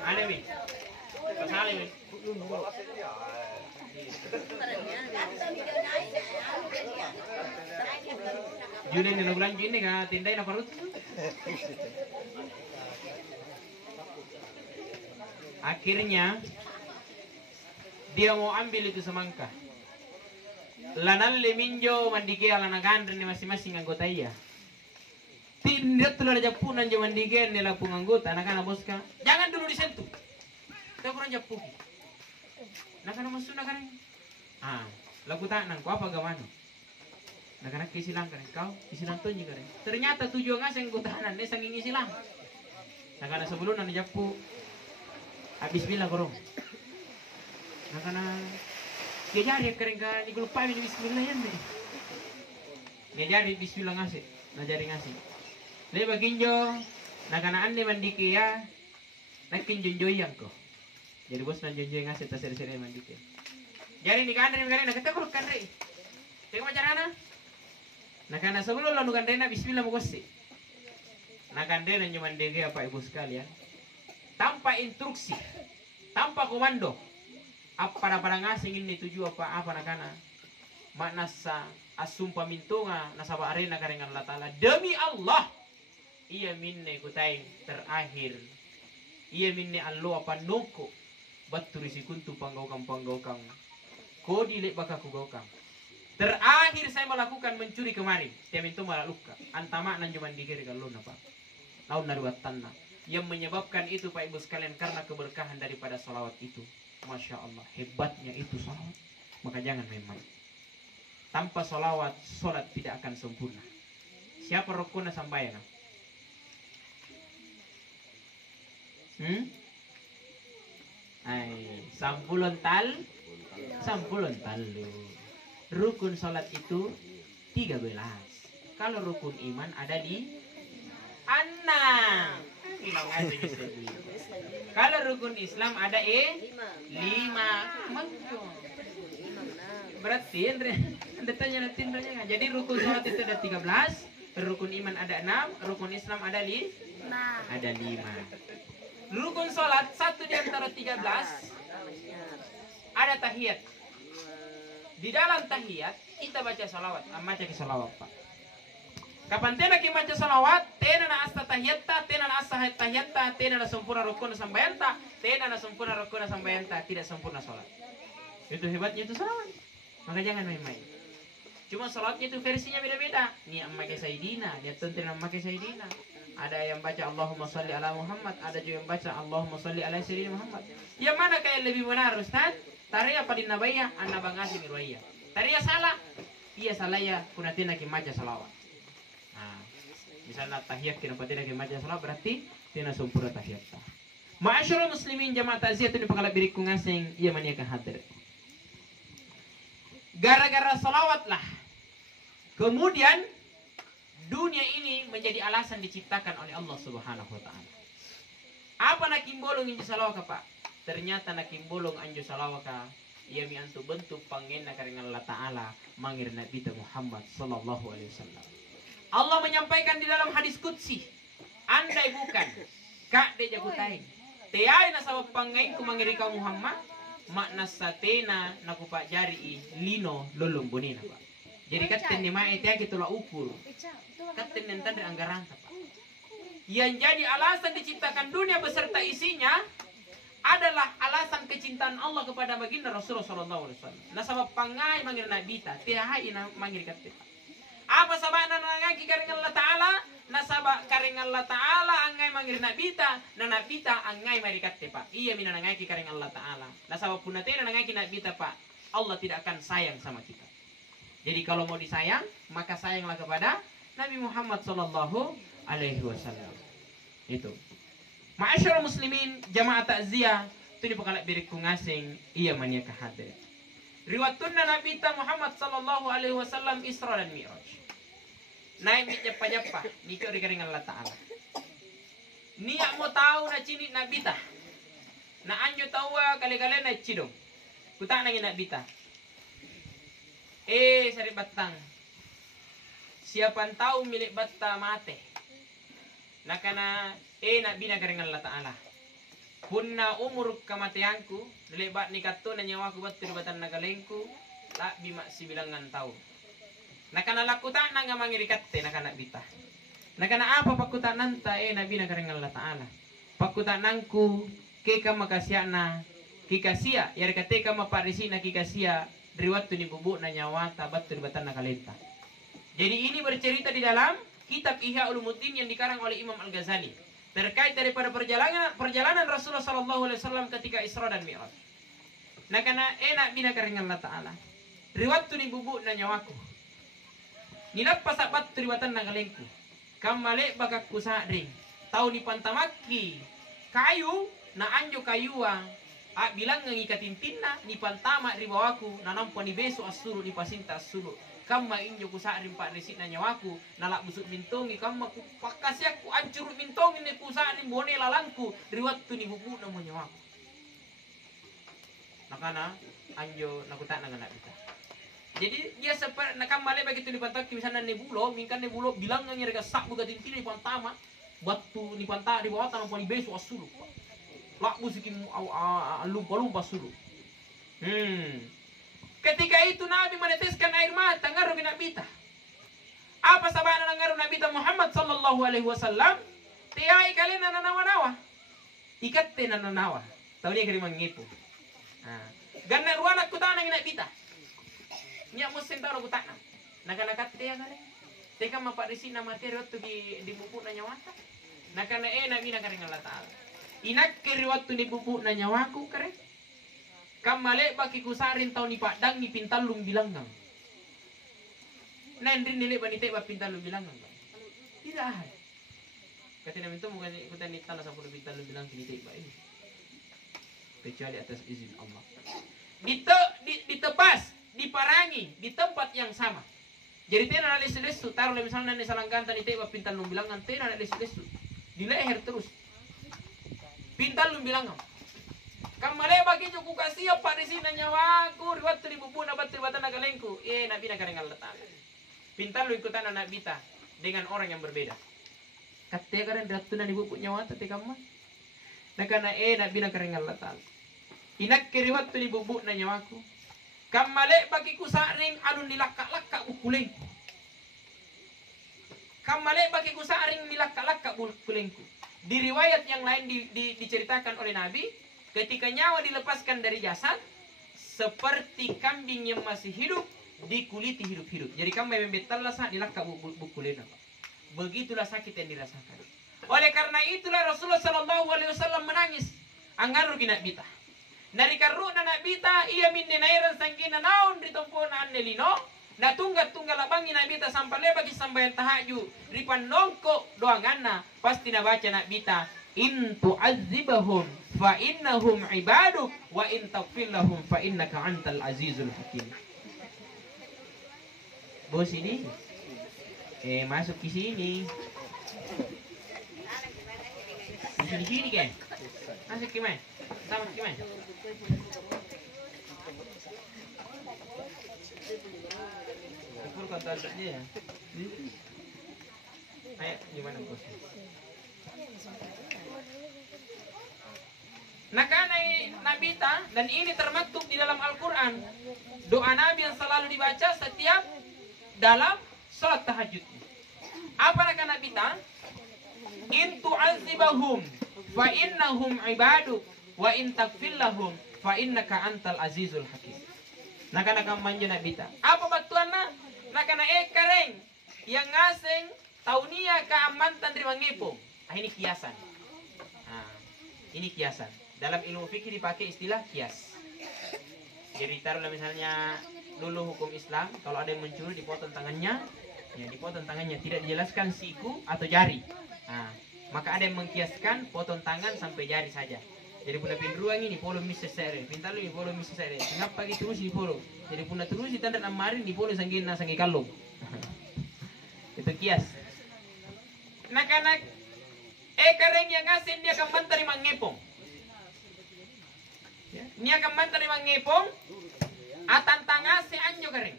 Ada mi. Pasali mi. Julen ni bulan Juni ka tindai na parut. Akhirnya dia mau ambil itu semangka. Lanan leminjo mandike ala nagandre ni masing-masing anggota iya. Tindak tuh ada japunan zaman digen nih lapung anggota anak-anak boska. Jangan dulu disentuh. Kita kurang japu. Nak-anak masuk nak lagu tak nang ko apa gamano. Nak-anak kisilang kan kau kisilang tuh juga. Ternyata tujuan ngaseng gutanan deh sanging isilang. Nak-anak sebelum nang japu. Habis bila korong. Nak-anak kejari kering ka ni lupa ni bismillah yan deh. Kejari bismillah ngasih. Najari ngasih. Le baginjo nakanaan ni mandike ya nakinjonjoyang ko. Jadi bos nanjonjoy ngasih tas seri-seri mandike. Jadi ni kandre nakita ko kandre. Tengok carana. Nakana sebelum lalu kandre na bismillah mo gosi. Nakandre na mandike apa ibu sekalian. Tanpa instruksi, tanpa komando. Apa para ngasing ini tuju apa nakana. Makna sa asum pamintunga nasaba arena karengan Allah Ta'ala. Demi Allah. Ia minne kutain terakhir. Ia minne allo apa noko. Batu risikuntu panggokang. Kodi lek baka kugaukang. Terakhir saya melakukan mencuri kemarin. Dia minta malaluka. Antama nan cuman dikira kalau napa. Laun naruat tanah. Yang menyebabkan itu Pak Ibu sekalian karena keberkahan daripada salawat itu. Masya Allah. Hebatnya itu salawat. Maka jangan memang. Tanpa salawat, solat tidak akan sempurna. Siapa rukuna sambayana? Sampulon talu. Rukun salat itu 13. Kalau rukun iman ada di 6. Kalau rukun Islam ada 5. Berarti Anda tanya nanti jadi rukun salat itu ada 13, rukun iman ada 6, rukun Islam ada 5. Rukun salat satu di antara 13 ada tahiyat. Di dalam tahiyat kita baca salawat, baca ke salawat Pak. Kapan tena ki baca salawat, tena na asta tahiyatta, tena na asta tahiyatta, tena na sempurna rukun sambayanta, tena na sempurna rukun sambayanta, tidak sempurna salat. Itu hebatnya itu salawat. Maka jangan main-main. Cuma salatnya itu versinya beda-beda. Nih yang pakai Sayyidina, dia tentu yang pakai Sayyidina. Ada yang baca Allahumma sholli ala Muhammad, ada juga yang baca Allahumma sholli ala Sayyidina Muhammad. Yang mana kayak lebih benar Ustaz? Tariya pada nabaya, anna bangasi mirwaya. Tariya salah, iya salah ya, punatina ki maca salawat. Nah, misalnya tahiyat kena patina ki maca salawat berarti tina sempurna tahiyat. Ma'asyiral muslimin jamaah takziah itu dipakala biriku ngasing iya maniakan hadir. Gara-gara salawat lah. Kemudian dunia ini menjadi alasan diciptakan oleh Allah Subhanahu wa taala. Apa nak kimbolong inji salawat Pak? Ternyata nak kimbolong anjo salawat ka ia mi antu bentuk pangenna karena Allah taala mangir Nabi Muhammad sallallahu alaihi wasallam. Allah menyampaikan di dalam hadis qudsi, andai bukan kak de jagutain. Teai na sabab pangain ku mangiri ka Muhammad makna satena naku pak jari lino lolong bonina Pak. Jadi katen ni mae teh gitu lah ukur. Katen nentan dari anggaran Pak. Yang jadi alasan diciptakan dunia beserta isinya adalah alasan kecintaan Allah kepada baginda Rasulullah sallallahu alaihi wasallam. Nasabab pangai manggil Nabi ta, tiahai ina manggil katen. Apa sabana nangaki kareng Allah taala? Nasaba kareng Allah taala angai manggil Nabi ta, na Nabi ta angai mari katte Pak. Iya mina nangaki kareng Allah taala. Nasaba punatena nangaki Nabi ta Pak. Allah tidak akan sayang sama kita. Jadi kalau mau disayang, maka sayanglah kepada Nabi Muhammad sallallahu alaihi wasallam. Itu. Ma'asyiral muslimin, jamaah takziah, itu dipakala biriku ngasing iya mania hadir. Riwayatna Nabi Muhammad sallallahu alaihi wasallam Isra dan Mi'raj. Naik japa-japa nikah dengan Allah taala. Niak mau tahu na cini Nabi ta. Na anjo tahu kali-kali na cidong. Kutak nangin Nabi ta. Sari batang. Siapa tahu milik batta mate. Nakana Nabi na dengan Allah taala. Punna umur kematianku, lebat nikatu na nyawaku bat batan nagalengku, la bima sibilangan tahun. Nakana lakutan na nga mangirikatte nakana bita. Nakana apa pakutan nanta Nabi na dengan Allah taala. Pakutan nangku keka makasiana kikasia yar kateka maparisi na kikasia riwat ni bubu na nyawa tabat batan nagalenta. Jadi ini bercerita di dalam kitab Ihya Ulumuddin yang dikarang oleh Imam Al-Ghazali terkait daripada perjalanan Rasulullah sallallahu alaihi wasallam ketika Isra dan Mi'raj. Nah karena Nabi na dengan Allah taala. Riwat ni bubu na nyawaku. Nilap pasabat riwatan nagalengku. Kamale bagak kusadring. Tau ni pantamaki kayu na anjo kayuang bilang ngikatintinna ni pantama ribawaku nanampo ni beso asuru ni pasinta asuru. Kamma injo kusadring pak resit na nyawaku nalak busuk mintongi kamma ku pakasyaku ancur mintongi ni kusadring bone lalangku riwat tu ni bubu na mo nyawaku. Nakana anjo nakutak na nganak kita. Jadi dia seperti nakam male begitu dipantak misalnya nebulo, mingkan nebulo bilang ngerega sak buka tintin di pantama, batu di pantak di bawah tanah poni besu asulu. Lak musikin lumpa sulu. Ketika itu Nabi meneteskan air mata ngaruh Nabi ta. Apa sabana ngaruh Nabi ta Muhammad sallallahu alaihi wasallam? Tiai kalian nanawa-nawa. Ikat nanawa. Tahu dia kiri mangipu. Ganna ruana kutana Nabi ta. Nya musim tahu butak na. Nakanakat dia kali. Teka maparisi na materi waktu di buku na nyawata. Nakana Nabi na karing Allah taala. Inak kiri waktu di buku na nyawaku kare. Kamale baki kusarin tau ni padang ni pintalung bilangang. Nandrin nilai banite ba pintalung bilangang. Tidak ada. Kata namin itu bukan ikutan ni tanah sampai pintalung bilang kinite ba ini. Kecuali atas izin Allah. Ditebas diparangi di tempat yang sama. Jadi tena na lesu-lesu taruh misalnya ni salangkanta ni teba pintal lum bilangan tena na lesu-lesu di leher terus. Pintal lum bilangan. Kamale bagi ku kasih apa di sini nyawaku riwat tu bubu na batri batan nagalengku. Nabi na kareng Allah taala. Pintal lu ikutan anak bita dengan orang yang berbeda. Katte karen ratu na bubu nyawa tete kamma. Nakana Nabi na kareng Allah taala. Inak kiriwat tu bubu na nyawaku. Kamale bagi kusaring alun nilakka-lakka bukulengku. Kamale bagi kusaring nilakka-lakka bukulengku. Di riwayat yang lain diceritakan oleh Nabi, ketika nyawa dilepaskan dari jasad, seperti kambing yang masih hidup, dikuliti hidup-hidup. Jadi kambing yang betalasa dilakka bukulena. Begitulah sakit yang dirasakan. Oleh karena itulah Rasulullah SAW menangis. Anggaru kina bita. Nari karuna nak bita ia min denairan sangkina naun ritompona annelino. Na tunggal abangi nak bita sampai lebagi sambayan tahaju. Ripan nongko doanganna pasti na baca nak bita. In tu'adzibahum fa innahum ibaduk wa in taghfir lahum fa innaka antal azizul hakim. Bos ini masuk ke sini. Di sini kan? Masuk ke mana? Sama ke mana? Aku kontak dia ya. Ayo, gimana bos? Nakanai nabita, dan ini termaktub di dalam Al-Quran. Doa Nabi yang selalu dibaca setiap dalam salat tahajud. Apa nakana nabita? In tu'adzibahum fa innahum ibaduk wa in taghfir lahum fa innaka antal azizul hakim. Nakana kamanja nabita. Apa batuanna? Nakana kareng yang ngaseng taunia keamantan dari mangepong. Ini kiasan. Ini kiasan. Dalam ilmu fikih dipakai istilah kias. Jadi taruhlah misalnya dulu hukum Islam, kalau ada yang mencuri dipotong tangannya, ya dipotong tangannya, tidak dijelaskan siku atau jari. Maka ada yang mengkiaskan potong tangan sampai jari saja. Jadi puna pinruang ini polo misa sere, pintalu ini polo misa sere. Ngapa gitu terus di polo? Jadi puna terus di tanda amarin di polo sanggina sanggi kalung. Itu kias. Nak-nak kareng yang asin dia akan mantari mangepong. Dia akan mantari mangepong. Atan tangase anjo kareng.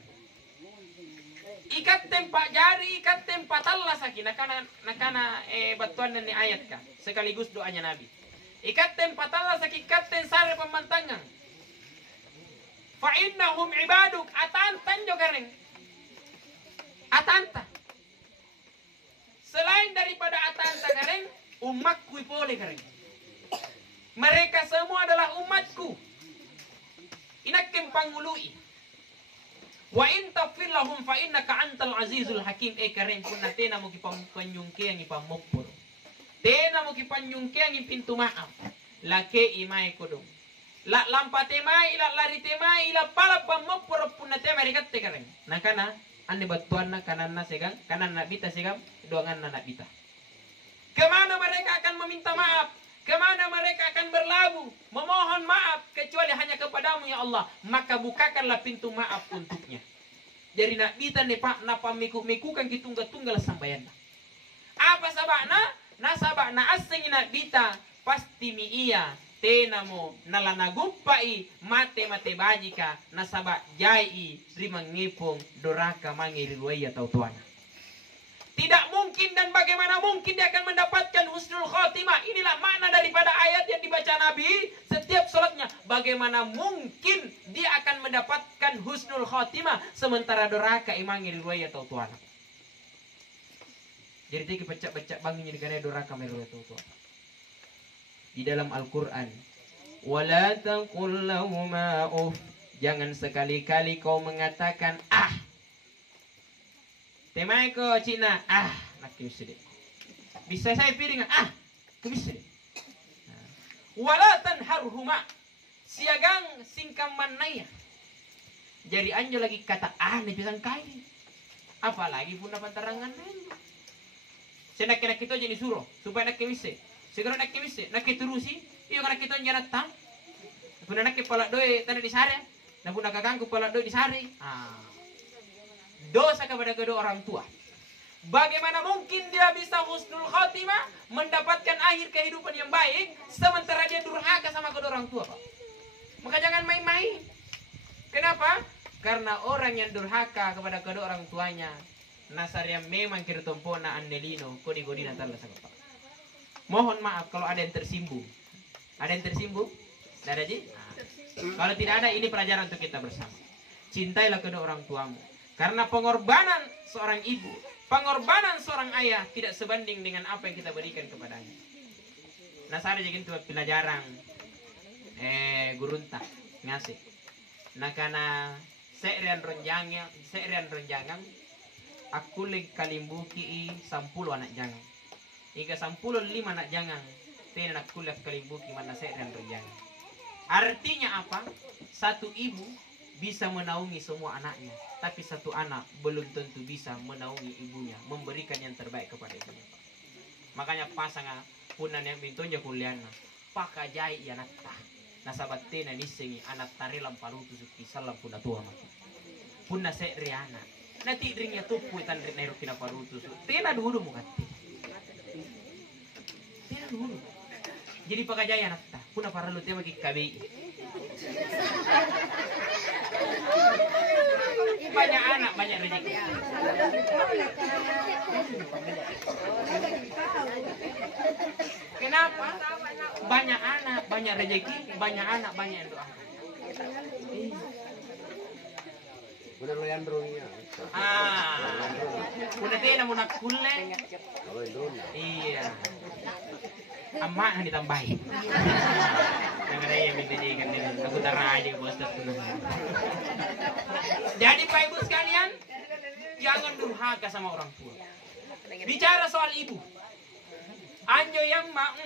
Ikat tempat jari, ikat tempat Allah sakin. Nakana batuan dan ayat ka. Sekaligus doanya Nabi. Ikat tempat Allah sakin, ikat tensare pemantangan. Fa innahum ibaduk. Atantan jo kareng. Atanta. Selain daripada atanta kareng, umatku ipole kareng. Mereka semua adalah umatku. Inakem pangului. Wa in taghfir lahum fa innaka antal azizul hakim. Kareng pun na tena mo kipanyungke ang ipamopor. Tena mo kipanyungke ang pintu maaf. Lake imay kodong. La lampa temay ila lari temay ila pala pamopor pun na tema rikatte kareng. Nakana ane batuan na kanan na segang, kanan na bita segam, doangan na bita. Kemana mereka akan meminta maaf? Kemana mereka akan berlabuh, memohon maaf kecuali hanya kepadamu ya Allah. Maka bukakanlah pintu maaf untuknya. Jadi nak bita nepak napa mikukan kitunggal-tunggal sambayan. Apa sabakna? Na sabakna asing nak bita pasti mi iya tenamo nalanaguppai mate bajika nasabak jai rimang ngipong doraka mangiriluai atau tuana. Tidak mungkin dan bagaimana mungkin dia akan mendapatkan husnul khotimah. Inilah makna daripada ayat yang dibaca Nabi setiap sholatnya. Bagaimana mungkin dia akan mendapatkan husnul khotimah sementara doraka imangi riwayat atau tuan. Jadi dia kepecak-pecak banginnya dengan doraka riwayat atau tuan. Di dalam Al-Quran, wala taqul lahuma uff. Jangan sekali-kali kau mengatakan Temai ko Cina, nak kisah. Bisa saya piring, kisah. Wala tanharhuma, siagang singkam manaya. Jadi anjo lagi kata nih pisang kali. Apalagi pun dapat terangan anjo. Saya nak kita jadi suruh supaya nak kisah. Segera nak kisah, nak terusi. Iyo nak kita jangan datang. Puna nak kepala doi tanda di sare. Nak puna kakangku kepala doi di sare. Dosa kepada kedua orang tua. Bagaimana mungkin dia bisa husnul khotimah, mendapatkan akhir kehidupan yang baik, sementara dia durhaka sama kedua orang tua, Pak? Maka jangan main-main. Kenapa? Karena orang yang durhaka kepada kedua orang tuanya, nasarnya memang kirtompona annelino, kodi-kodina tala sama Pak. Mohon maaf kalau ada yang tersinggung. Ada yang tersinggung? Tidak ada, Ji? Kalau tidak ada, ini pelajaran untuk kita bersama. cintailah kedua orang tuamu. Karena pengorbanan seorang ibu, pengorbanan seorang ayah tidak sebanding dengan apa yang kita berikan kepadanya. Nah, saya jadi itu pelajaran gurunta ngasih. Nah, karena serean ronjangan aku leg kalimbuki 10 anak jangan. Ika 10 5 anak jangan. Tena aku leg kalimbuki mana serean ronjangan. Artinya apa? Satu ibu bisa menaungi semua anaknya, tapi satu anak belum tentu bisa menaungi ibunya, memberikan yang terbaik kepada ibunya. Makanya pasangan punan yang mintonya kuliana pakajai ya natta nasabat tena nisengi anak tarilam parutu suki salam puna tua maka punna se riana nanti ringnya tupu itan nero kina parutu tena dulu mukati tena dulu jadi pakajai anak ta puna para lu tema KBI banyak anak banyak rezeki. Kenapa? Banyak anak banyak rezeki, banyak anak banyak doa. Benar Leandronya. Udah tena mau nak kulle. Iya. Amak ditambahin. Yang ada yang minta kan aku taruh aja bos Jadi Pak Ibu sekalian, jangan durhaka sama orang tua. Bicara soal ibu. Anjo yamma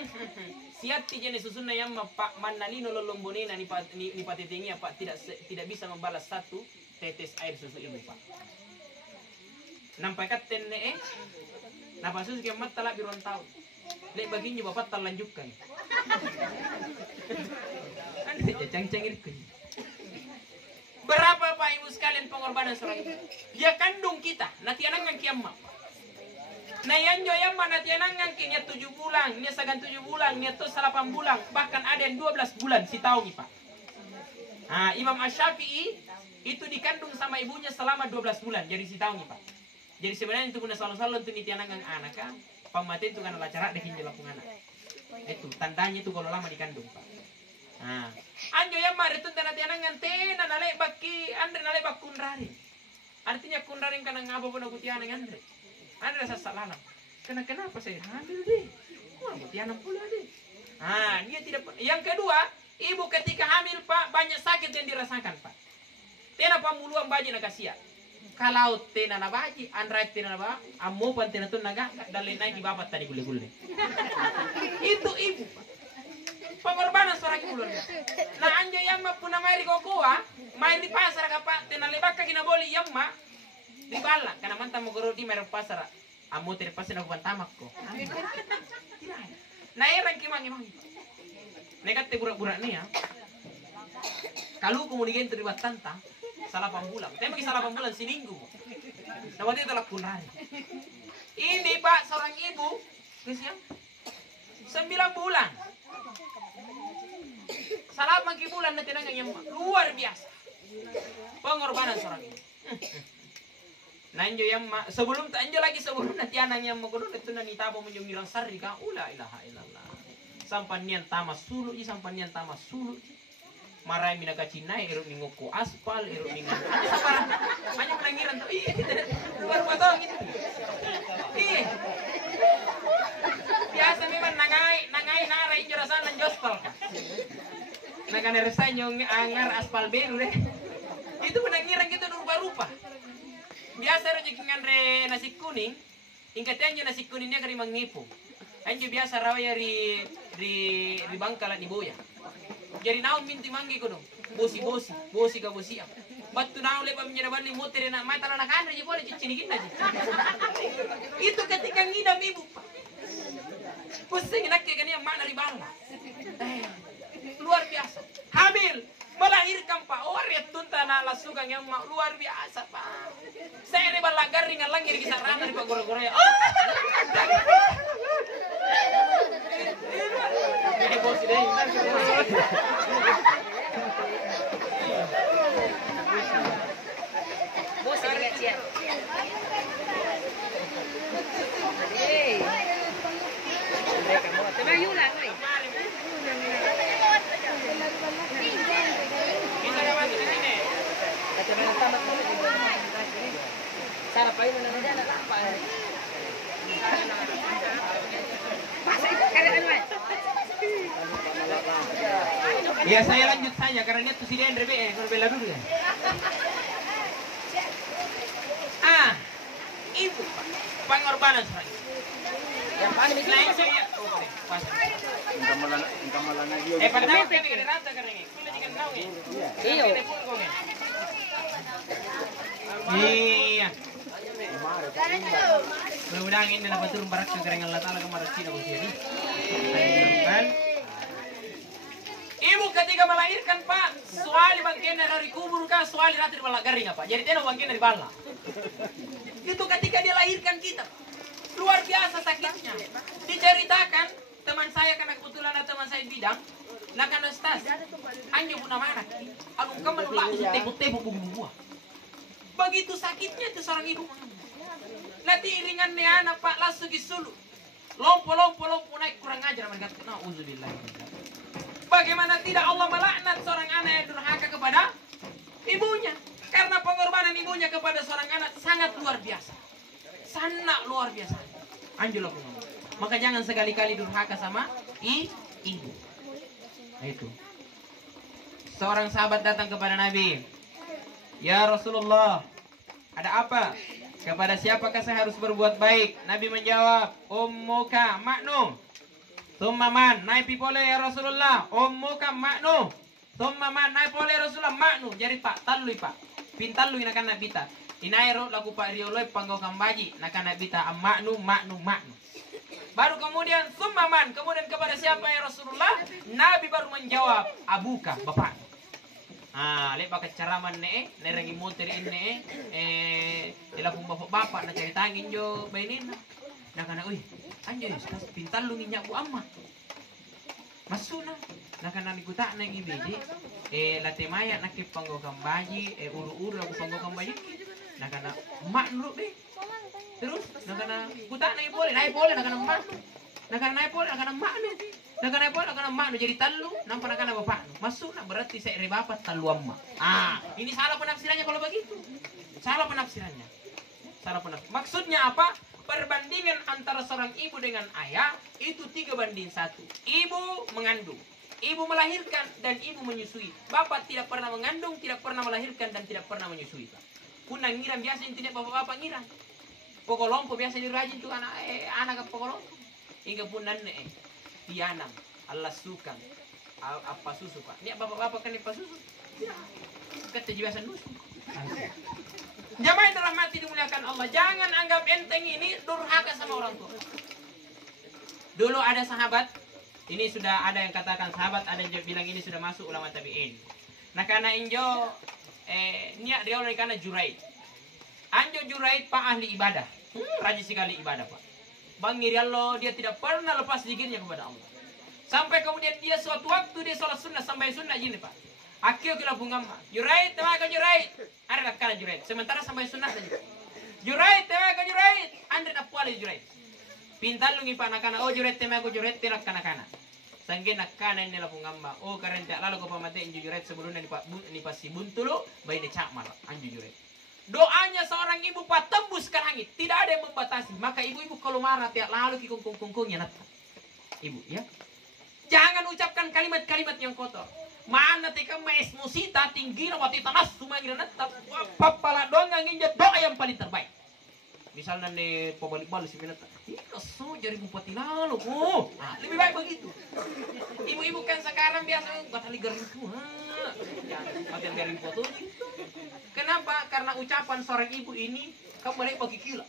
siati jenis susunna yamma Pak Manalino lolombonena ni patitingia Pak tidak bisa membalas satu tetes air susu ibu Pak. Nampai katen napa susu kemat talak biruan tahu. Lek baginya bapak terlanjutkan. Anda cang-cangir kun. Berapa Pak Ibu sekalian pengorbanan seorang ibu? Dia kandung kita, nanti anangan kiamma. Nah yang joyamma nanti anangan kinya 7 bulan, nia sagan 7 bulan, nia to 8 bulan, bahkan ada yang 12 bulan si tahu nih Pak. Nah, Imam Asy-Syafi'i itu dikandung sama ibunya selama 12 bulan, jadi si tahu nih Pak. Jadi sebenarnya itu guna selalu untuk niti anangan anak kan. Pamati itu kan acara dekin jelapung anak. Itu tandanya itu kalau lama dikandung Pak. Nah, anjo yang mari itu tanah tianang ngantena nalek baki andre nalek bak kunraring. Artinya kunraring karena ngapa pun aku tianang andre. Andre rasa salah. Kenapa saya hamil deh? Aku tianang pula deh. Nah, dia tidak. Yang kedua, ibu ketika hamil Pak banyak sakit yang dirasakan Pak. Tena pamuluan baji nakasia. Kalau tena na baji, andrai tena na ba, ammo pan tena tu naga dalin naik babat tadi gule-gule. Itu ibu. Pengorbanan seorang ibu. Nah anjo yang ma puna mai kokoa, mai di pasar kapa tena lebaka kina boli yang ma di bala karena mantan mo goro di mai pasar. Ammo teri pasar aku bantamak ko. Nah erang kimang-kimang. Nekat te burak-burak nih ya. Kalau kemudian terlibat tantang salah pambulan. Tapi salah pambulan seminggu. Nah waktu itu telah kunari. Ini Pak seorang ibu, guys ya, 9 bulan. Salah mangki bulan nanti nangga yang luar biasa. Pengorbanan seorang ibu. Nanjo yang sebelum tanjo lagi sebelum nanti anak yang mengkodok itu nanti tabo menjungiran sari ka ula ilaha illallah. Sampai nian tamas sulu, sampai nian tamas sulu. Marai mina kacinai iruk ningoku aspal iruk ningoku hanya menangiran tuh luar potong itu biasa memang nangai nara injo rasanan jospal kan naga neresanya angar aspal beru deh itu menangiran gitu rupa-rupa biasa rezeki ngandre nasi kuning ingkatnya nasi kuningnya kari mangipu anjo biasa rawaya di bangkalan di boya jadi naon minti manggi ko dong bosi ka bosi am batu naon lepa menyeraban ni motor na mata na kan aja boleh cicinikin aja itu ketika ngidam ibu pusing nak kayak gini mana ribala luar biasa hamil melahirkan Pak oret tunta na lasukan yang luar biasa Pak saya ribala garing langir kisah rana di Pak goro-goro ya ini bosi deh bosi dengan cia hei mereka mau tapi yulang nih kita dapat ini Ya saya lanjut saja karena ini tuh si Dendre kalau bela dulu ya. Itu pengorbanan saya. Yang paling saya pada tahu kan ini rata kan ini. Kulit ikan tahu ya. Iya. Iya. Mudah-mudahan ini dapat turun barak kekeringan Allah Ta'ala kemarin Cina begini. Ibu ketika melahirkan Pak, soal bangkena dari kubur kah, soal nanti di balak garing apa? Jadi dia bangkena di balak. Itu ketika dia lahirkan kita, luar biasa sakitnya. Diceritakan teman saya karena kebetulan ada teman saya bidang, nak anastas, anjo pun nama anak, alung kamu langsung tepuk-tepuk bumbu. Begitu sakitnya itu seorang ibu. Nanti iringannya anak Pak langsung disulu, lompo naik kurang ajar mereka. Nah, uzubillah. Bagaimana tidak Allah melaknat seorang anak yang durhaka kepada ibunya? Karena pengorbanan ibunya kepada seorang anak sangat luar biasa. Sangat luar biasa. Anjul aku ngomong. Maka jangan sekali-kali durhaka sama ibu. Nah, itu. Seorang sahabat datang kepada Nabi. Ya Rasulullah, ada apa? Kepada siapakah saya harus berbuat baik? Nabi menjawab, Ummuka maknu. Tummaman, naik pipole ya Rasulullah. Ummuka maknu. Tummaman, naik pole Rasulullah maknu. Jadi Pak, talui Pak. Pintalu inakan nabita. Inairo lagu Pak Rioloi panggau kambaji. Nakan nabita maknu. Baru kemudian tummaman. Kemudian kepada siapa ya Rasulullah? Nabi baru menjawab, abuka, bapak. Lihat pakai ceraman nerengi motor ini dilapung bapak nak cari tangin jo bainin. Nah kana anjir pintal lu nginyak bu amma. Masuna. Nah kana nikuta nang ibidi late maya nak panggo kambaji uru-uru aku panggo kambaji. Nah kana mak nurut deh. Terus nah kana kuta nang boleh nah kana mak. Nah kana naik boleh nah kana mak nu. Nah kana boleh nah kana mak nu jadi talu nampak kana bapak. Masuna berarti saya bapak talu amma. Ini salah penafsirannya kalau begitu. Salah penafsirannya. Maksudnya apa? Perbandingan antara seorang ibu dengan ayah itu 3:1. Ibu mengandung, ibu melahirkan, dan ibu menyusui. Bapak tidak pernah mengandung, tidak pernah melahirkan, dan tidak pernah menyusui. Kunang ngiram biasa intinya bapak-bapak ngiram. Pokolompo biasa dirajin tuh anak pokolompo. Hingga pun nane pianam, Allah suka apa susu Pak. Ini bapak-bapak kan apa susu? Ya. Kata biasa nusu. Jamaah yang dirahmati dimuliakan Allah, jangan anggap enteng ini durhaka sama orang tua. Dulu ada sahabat, ini sudah ada yang katakan sahabat, ada yang bilang ini sudah masuk ulama tabi'in. Nah karena injo niat dia oleh karena Juraid. Anjo Juraid Pak ahli ibadah, rajin sekali ibadah Pak. Bang ngiri Allah, dia tidak pernah lepas zikirnya kepada Allah. Sampai kemudian dia suatu waktu dia sholat sunnah sampai sunnah gini Pak. Akil kila bungamma. Juraid, temaga Juraid. Ada kala Juraid. Sementara sampai sunnah saja. Juraid, temaga Juraid. Andre napuali Juraid. Pintal lungi panakana. Oh Juraid, temaga Juraid. Tirak kanakana. Sangge nakana ini la bungamma. Oh karen tak lalu kau pamate inju Juraid sebelumnya ni pasti buntulu. Bayi ni cak malah. Anju Juraid. Doanya seorang ibu Pak tembus ke langit. Tidak ada yang membatasi. Maka ibu-ibu kalau marah tiap lalu kikung-kungkungnya nata. Ibu ya. Jangan ucapkan kalimat-kalimat yang kotor. Mana tika maes musita tinggi na wati tanas sumangira natap papala doang nginjat doa yang paling terbaik. Misalnya nih pabalik-balik si minata. Ini so jadi bupati lalu. Lebih baik begitu. Ibu-ibu kan sekarang biasa batali garing tua. Batal garing foto gitu. Kenapa? Karena ucapan seorang ibu ini kembali bagi gila.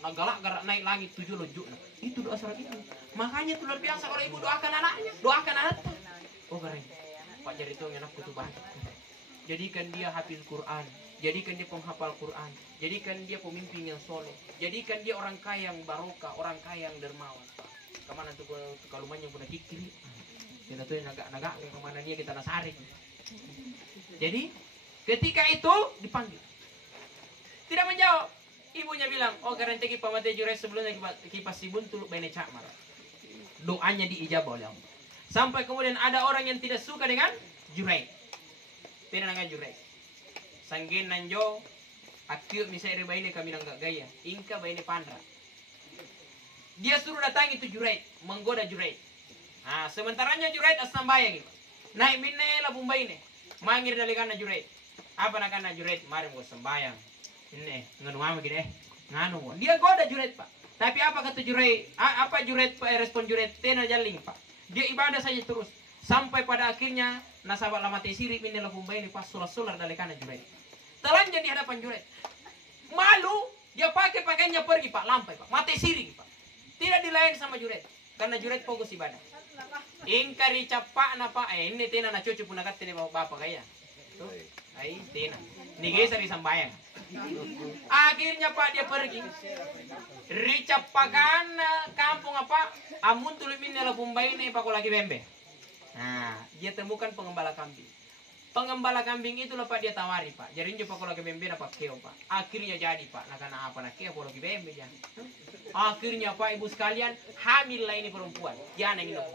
Nagalak garak naik langit 7 lojuk. Itu doa seorang ibu. Makanya itu luar biasa kalau ibu doakan anaknya, doakan anaknya. Oh keren. Pak Jarito enak kutu banget. Jadikan dia hafiz Quran, jadikan dia penghafal Quran, jadikan dia pemimpin yang soleh, jadikan dia orang kaya yang barokah, orang kaya yang dermawan. Kemana tuh kalau banyak punya kikiri, kita tuh nagak kemana dia kita nasarik. Jadi ketika itu dipanggil, tidak menjawab. Ibunya bilang, oh karena teki pamate Juraid sebelumnya kipas sibun tuluk bene cakmar. Doanya diijabah oleh Allah. Sampai kemudian ada orang yang tidak suka dengan Juraid. Tidak dengan Juraid. Sanggin nanjo Akio misalnya bayi kami nggak gaya, ingka bayi pandra. Dia suruh datangi itu Juraid, menggoda Juraid. Nah, sementaranya Juraid asam bayang gitu. Naik minne lah bumbai ini, mangir dari kana Juraid. Apa nak kana Juraid? Mari mau sembayang. Ini nganu mama gitu nganu. Dia goda Juraid pak. Tapi apa kata Juraid? Apa Juraid respon Juraid? Tena jaling pak. Dia ibadah saja terus sampai pada akhirnya nasabah lama tesiri minne lah bumbai ini pas sular dari kana Juraid. Telanjang di hadapan Juraid. Malu, dia pakai pakaiannya pergi pak, lampai pak, mati siri pak. Tidak dilayani sama Juraid, karena Juraid fokus ibadah. Ingkari capak napa? Ini tena na cucu pun nakat tena bapak kaya. Tuh, ay tena. Nigeser di sambayang. Akhirnya pak dia pergi. Ricapakan kampung apa? Amun tulumin nela Bumbai ini pak lagi bembe. Nah, dia temukan pengembala kambing. Pengembala kambing itu pak dia tawari pak. Jadi dia pak lagi bembe dapat keo pak. Akhirnya jadi pak. Nah karena apa nak keo lagi bembe ya. Akhirnya pak ibu sekalian hamil lah ini perempuan. Jangan ini loh.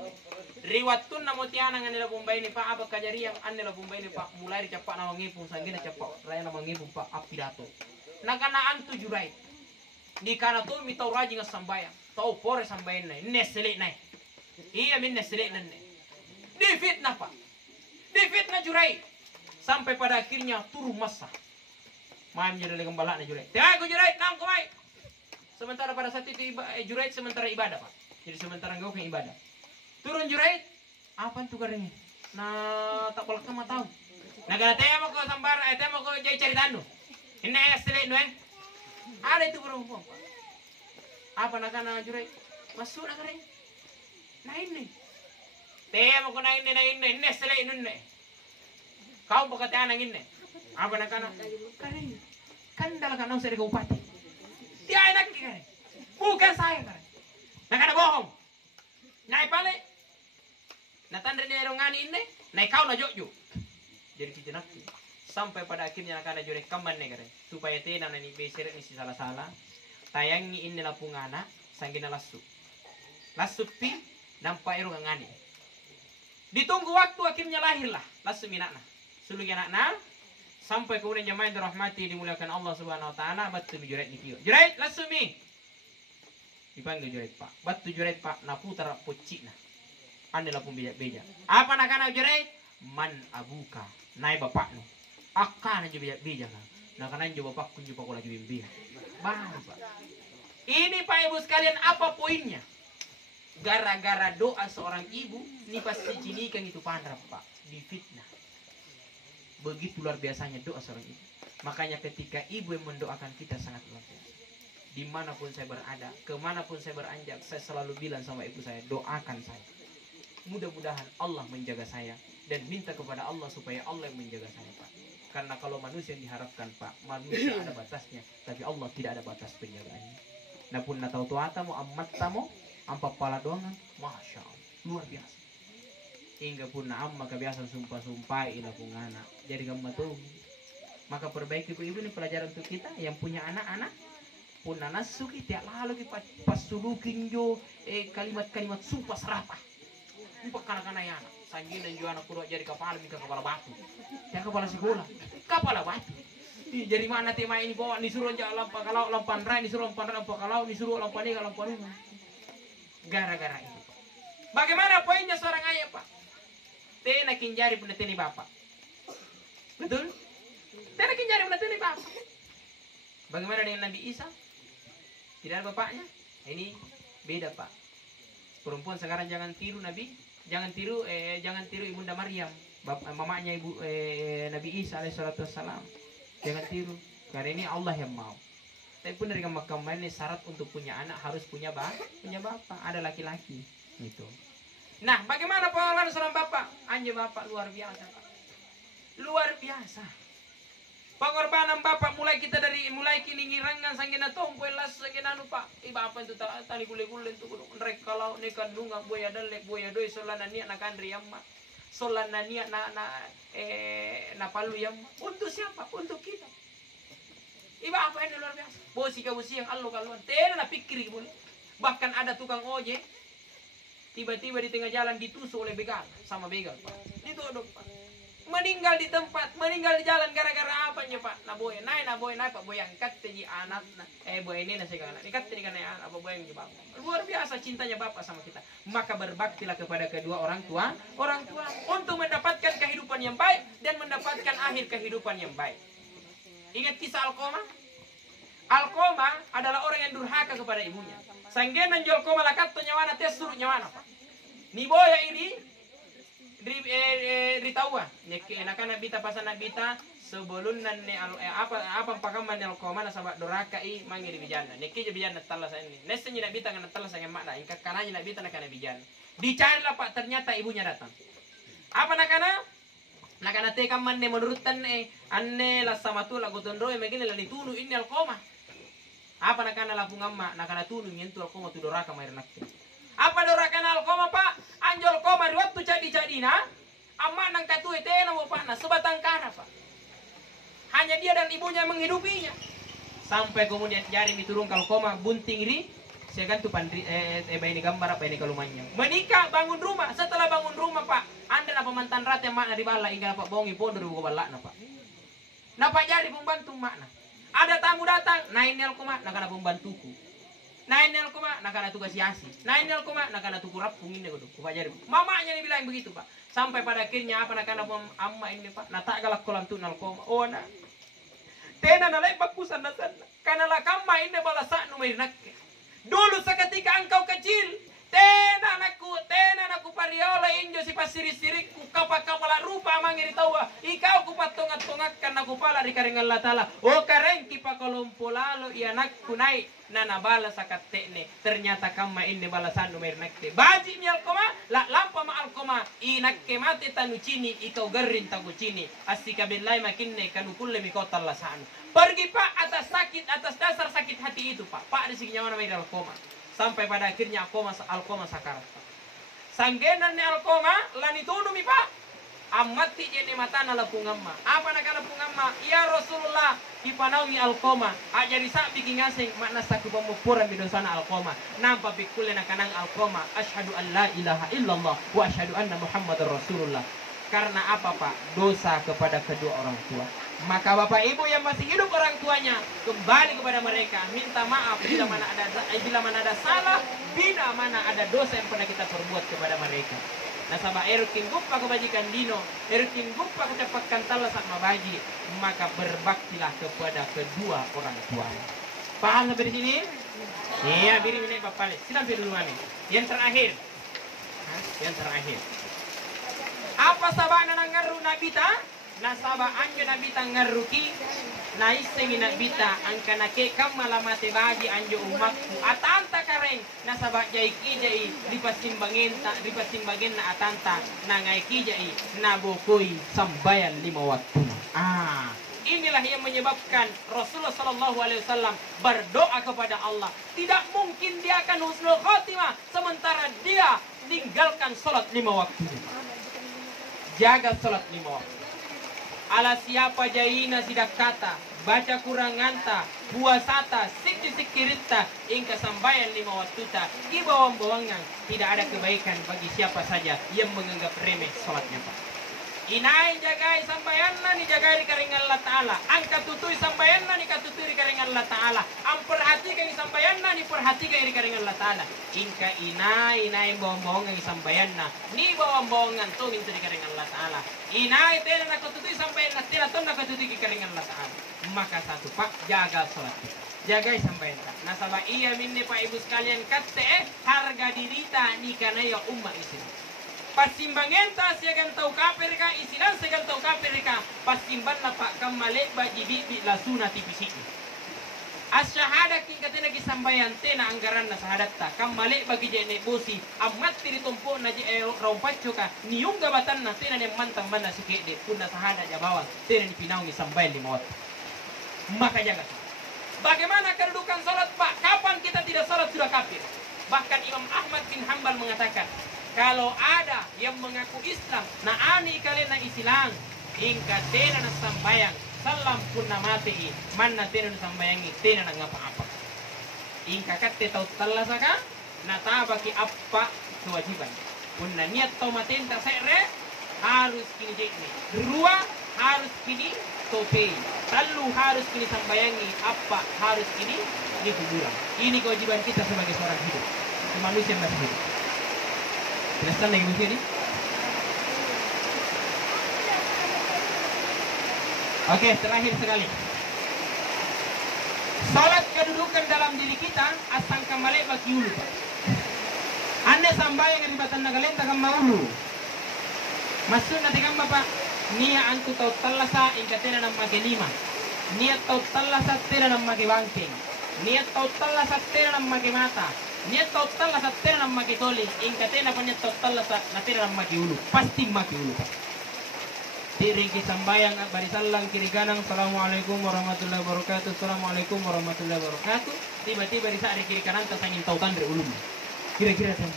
Riwatun namo tiana ngan nela Bumbai ini pak apa kajari yang an nela Bumbai ini pak mulai dicapak nama ngipung sanggina capak raya nama ngipung pak apidato. Nah karena antu Juraid. Di kana tuh mitau raji nggak sambayang. Tau pore sambayang nai. Neselik nai. Iya min neselik nai. Di fitnah pak. Di fitnah Juraid. Sampai pada akhirnya turun masa. Main jadi gembala nih Juraid. Tengah Juraid nang kumai. Sementara pada saat itu Juraid sementara ibadah pak. Jadi sementara engkau ke ibadah. Turun Juraid. Apa itu karengnya? Nah tak boleh kamu tahu. Nah kalau tema kau sambar, tema kau jadi cari tandu. Ini selit nuh. Ada itu perempuan pak. Apa nak kana Juraid? Masuk nak kareng. Nah ini. Tema kau nah ini selit nuh. Kau berkata anak ini, apa nak anak? Karena kan dalam kanang saya bupati. Dia enak ni kan? Bukan saya kan? Nak ada bohong. Naik balik. Nak tanda ni rongani ini, naik kau nak jojo. Jadi kita nak sampai pada akhirnya nak ada jurek kamban ni kan? Supaya tena ni beser ni si salah-salah. Tayangi ini lapung anak, sanggina lasu. Lasu pi, nampak erong ngani. Ditunggu waktu akhirnya lahirlah lasu minakna. Sulugi anak-anak sampai kemudian jemaah dirahmati dimuliakan Allah Subhanahu wa taala batu Juraid nikio. Juraid lasumi. Dipanggil Juraid pak. Batu Juraid pak na putra pocina. Ande lapung beja-beja. Apa nak anak Juraid? Man abuka. Nai bapakmu. Akan aja beja kan. Nah karena jo bapakku jo pak lagi bimbing. Baru pak. Ini pak ibu sekalian apa poinnya? Gara-gara doa seorang ibu, ini pasti jinikan itu pandra pak. Difitnah. Begitu luar biasanya doa seorang ibu. Makanya ketika ibu yang mendoakan kita sangat luar biasa. Dimanapun saya berada, kemanapun saya beranjak, saya selalu bilang sama ibu saya, doakan saya. Mudah-mudahan Allah menjaga saya. Dan minta kepada Allah supaya Allah yang menjaga saya Pak. Karena kalau manusia yang diharapkan Pak, manusia ada batasnya. Tapi Allah tidak ada batas penjagaannya. Napun na tahu tamu amat tamu, ampa pala doangan, Masya Allah, luar biasa. Hingga pun na amma kebiasaan sumpah-sumpah ina pun anak. Jadi gambar tuh. Maka perbaiki ibu ini pelajaran untuk kita yang punya anak-anak. Pun nasuki tiap lalu pas sulukin jo kalimat-kalimat sumpah serapah. Empat kanak-kanak ya anak. Sanggin dan jo anak kurang jadi kepala minta kepala batu. Ya kepala sekolah. Kepala batu. Jadi mana tema ini bawa disuruh jalan lampa kalau lampan rai disuruh lampan lampa kalau disuruh lampan ini lampan ini. Gara-gara itu. Bagaimana poinnya seorang ayah Pak? Tena kinjari pun teni bapak. Betul? Tena kinjari pun teni bapak. Bagaimana dengan Nabi Isa? Tidak ada bapaknya. Ini beda Pak. Perempuan sekarang jangan tiru Nabi, jangan tiru Ibunda Maryam, mamanya ibu Nabi Isa alaihissalatu wassalam. Jangan tiru. Karena ini Allah yang mau. Tapi pun dari makam ini syarat untuk punya anak harus punya bapak. Ada laki-laki. Gitu. Nah, bagaimana pengalaman seorang bapak? Anjir bapak luar biasa, Pak. Luar biasa. Pengorbanan bapak mulai kini ngirangan sanggina tompo elas sanggina Pak. Iba apa itu tali gule-gule itu rek kalau nekan dunga boya dalek boya doi solana niat nak andri yamma. Solana niat na palu yamma. Untuk siapa? Untuk kita. Iba apa ini luar biasa. Bosi yang allo-alloan. Tidak pikir boleh. Bahkan ada tukang ojek tiba-tiba di tengah jalan ditusuk oleh begal sama begal Pak. Itu dong Pak. meninggal di tempat, meninggal di jalan gara-gara apanya Pak? Nah boy Pak boy angkat teji anak, boy ini nasi anak, ikat teji kan anak, apa boy yang bapak. Luar biasa cintanya bapak sama kita. Maka berbaktilah kepada kedua orang tua untuk mendapatkan kehidupan yang baik dan mendapatkan akhir kehidupan yang baik. Ingat kisah Alqomah? Alqomah adalah orang yang durhaka kepada ibunya. Sanggenan jual koma lakat to nyawana tes suruh nyawana Pak. Ni boya ini ritawa nyeke enakan nabita pasan nabita sebelum nanne apa pakaman Alqomah na sabat doraka i mangi di bijana nyeke je bijana talla sa ini nesnya nabita ngana talla sa makna ingka kananya nabita na kana bijana dicarilah Pak, ternyata ibunya datang. Apa nakana teka manne menurut tanne anne la samatu la gotondo e megene la ditunu ini Alqomah. Apa nakana lapung amma nakana tunu nyentu Alqomah tu doraka mair nakte. Apa doraka na Alqomah Pak? Anjol koma di waktu cadi-cadina amma nang katue tena mo Pak na sebatang kara Pak. Hanya dia dan ibunya yang menghidupinya. Sampai kemudian jari diturun Alqomah bunting ri saya kan tuh pandri ini gambar apa ini kalumanya. Menikah bangun rumah, setelah bangun rumah Pak, anda napa mantan rate makna di bala hingga Pak bongi pondor buka bala na Pak. Napa jadi pembantu makna. Ada tamu datang, nain Alqomah nakana pembantuku. Nain Alqomah nakana tugas yasi. Nain Alqomah nakana tuku rapung ini godo. Pak jadi mamanya nih bilang begitu Pak. Sampai pada akhirnya apa nakana amma ini Pak. Nata galak kolam tu Alqomah. Oh nah. Tena nalai bakusan natan. Karena lah kamma ini balasak numir nakke. Dulu seketika engkau kecil, tena naku pariola injo si pasiri-sirikku kapala rupa mangiri tawa ikau ku patongat-tongatkan naku pala di karingan latala o karengki pakolompo lalo ia nakku naik nana bala sakatekne ternyata kamma ini balasan numer nakte baji mi Alqomah la lampa ma Alqomah inakke mate tanu cini ikau gerin tagu cini asika billahi makinne kanu kulle mi kota lasanu pergi Pak atas dasar sakit hati itu Pak di sini nyawana mi Alqomah sampai pada akhirnya Alqomah sakarat. Sanggenan ni Alqomah lani tunu mi Pak. Amati jeni matana lapung amma. Apa nak lapung amma? Ya Rasulullah ipanaungi Alqomah. Ajari sabi kingasing makna saku pamupura mi dosana Alqomah. Nampa pikule nakanang Alqomah. Asyhadu an la ilaha illallah wa asyhadu anna Muhammadar Rasulullah. Karena apa Pak? Dosa kepada kedua orang tua. Maka bapak ibu yang masih hidup orang tuanya kembali kepada mereka, minta maaf bila mana ada salah, bila mana ada dosa yang pernah kita perbuat kepada mereka. Nasaba erukin guppa kebajikan dino, erukin guppa kecepatkan tala sama baji, maka berbaktilah kepada kedua orang tua. Paham sampai di sini? Iya, biri ini bapak. Silang dulu kami. Yang terakhir. Apa sabana nangaru nabita? Nasaba anjo nabita ngaruki na isengi nabita angkana ke kamala mate baji anjo umakku atanta kareng nasaba jai kijai dipasimbangin na atanta na ngai kijai na bokoi sambayan 5 waktu. Inilah yang menyebabkan Rasulullah SAW berdoa kepada Allah. Tidak mungkin dia akan husnul khotimah sementara dia tinggalkan salat 5 waktu. Jaga salat 5 waktu. Ala siapa jaina sidak kata, baca kuranganta, puasata, sikirita, ingka sambayan 5 waktu ta, ibawang-bawangan, tidak ada kebaikan bagi siapa saja yang menganggap remeh salatnya Pak. Inai jagai sambayanna ni jagai di karingan Allah Ta'ala. Angka tutui sambayanna ni katutui di karingan Allah Ta'ala. Ang perhatikan ni sambayanna ni perhatikan di karingan Allah Ta'ala. Inka inai bawang-bawangan ni sambayanna ni bawang-bawangan to minta di karingan Allah Ta'ala. Inai tena na katutui sambayanna tena to na katutui di karingan Allah Ta'ala. Maka satu Pak, jaga salat. Jaga sambayanna. Nasaba iya minne Pak Ibu sekalian katte harga dirita ni kana ya ummah Islam. Pasimbangenta siagan tau kafir ka isinan siagan tau kafir ka pasimban na Pak kamale baji bibi lasuna tipisi. Asyhada king katena ki sambayan tena anggaran na sahadatta kamale bagi jene bosi amat tiri tumpo na je rompacho ka niung gabatan na tena ne mantang mana sikede punna sahada jabawan tena ni pinaungi sambayan 5 waktu. Maka jaga. Bagaimana kedudukan salat Pak? Kapan kita tidak salat sudah kafir? Bahkan Imam Ahmad bin Hanbal mengatakan kalau ada yang mengaku Islam, na ani kalian na Islam, ingka tena na sambayang, salam pun na mati, mana tena na sambayangi, tena na ngapa-apa. Ingka katte tau talasaka, na tabaki apa kewajiban. Pun na niat tau maten ta sere, harus kini jekne. Dua harus kini tope. Lalu harus kini sambayangi apa harus kini di kuburan. Ini kewajiban kita sebagai seorang hidup, manusia yang masih hidup. Jelaskan lagi begini. Oke, terakhir sekali. Salat kedudukan dalam diri kita asang kembali bagi ulu. Anda sambayang di batan nagalenta kan maulu. Maksud nanti kan bapak niya antu tau talasa ingkatena ng magelima. Niya tau talasa tera ng magibangking. Niya tau talasa tera ng magimata. Niya tau talasa tera ng magitoli. Ingkatena pa niya tau talasa na tera ng magiulu. Pasti magiulu pa. Diri kisambayang at barisalang kiriganang. Assalamualaikum warahmatullahi wabarakatuh. Assalamualaikum warahmatullahi wabarakatuh. Tiba-tiba risa ada kiri kanan tasangin tautan dari ulum. Kira-kira sama.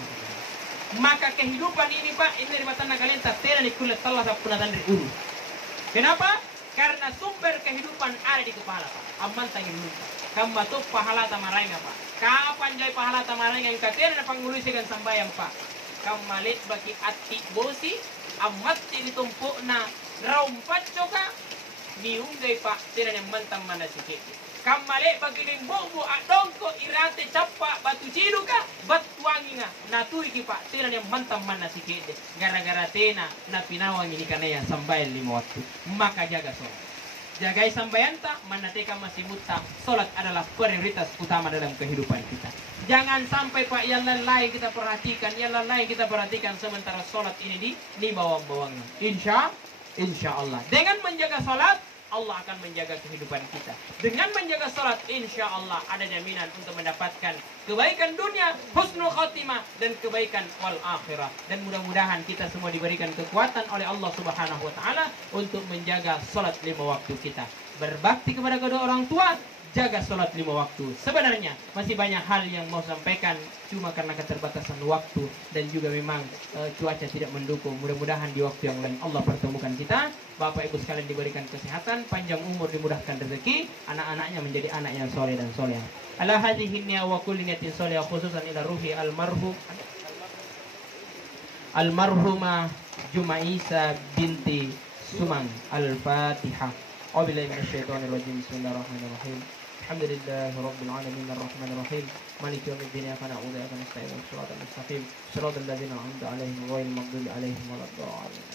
Maka kehidupan ini Pak, ini dari mata nagalenta tera di kulit Allah punatan dari ulu. Kenapa? Karena sumber kehidupan ada di kepala Pak. Aman tangin ulu. Kamma tu pahala tamarenga Pak. Kapan jai pahala tamarenga yang katera na pangulusikan sambayang Pak. Kamalit bagi ati bosi amat ditumpuk na raumpat coka miunggay Pak tera yang mantam mana sikit. Kamale bagi ning bobo adongko irate cappa batu cidu ka batuangi nga naturi ki Pak tira yang mantam mana sikit gara-gara tena na pinawang ini kanaya sambayan 5 waktu. Maka jaga sholat, jagai sambayanta manateka masih muta. Sholat adalah prioritas utama dalam kehidupan kita. Jangan sampai Pak yang lain kita perhatikan sementara sholat ini di bawang-bawangnya. Insya Allah dengan menjaga sholat Allah akan menjaga kehidupan kita. Dengan menjaga salat, insya Allah ada jaminan untuk mendapatkan kebaikan dunia, husnul khotimah, dan kebaikan wal akhirah. Dan mudah-mudahan kita semua diberikan kekuatan oleh Allah Subhanahu wa Ta'ala untuk menjaga salat 5 waktu kita. Berbakti kepada kedua orang tua, jaga sholat 5 waktu. Sebenarnya masih banyak hal yang mau sampaikan, cuma karena keterbatasan waktu dan juga memang cuaca tidak mendukung. Mudah-mudahan di waktu yang lain Allah pertemukan kita. Bapak Ibu sekalian diberikan kesehatan, panjang umur, dimudahkan rezeki, anak-anaknya menjadi anak yang soleh dan soleh. Ala hadhihi niyya wa kulli niyatin soleh, khususan ila ruhi almarhumah Jumaisa binti Sumang. Al-Fatihah. A'udzubillahi minasyaitonir rajim. Bismillahirrahmanirrahim. Alhamdulillahi rabbil alamin arrahmanir rahim maliki yaumiddin iyyaka na'budu wa iyyaka nasta'in ihdinas siratal mustaqim siratal ladzina an'amta 'alaihim ghairil maghdubi 'alaihim waladdallin.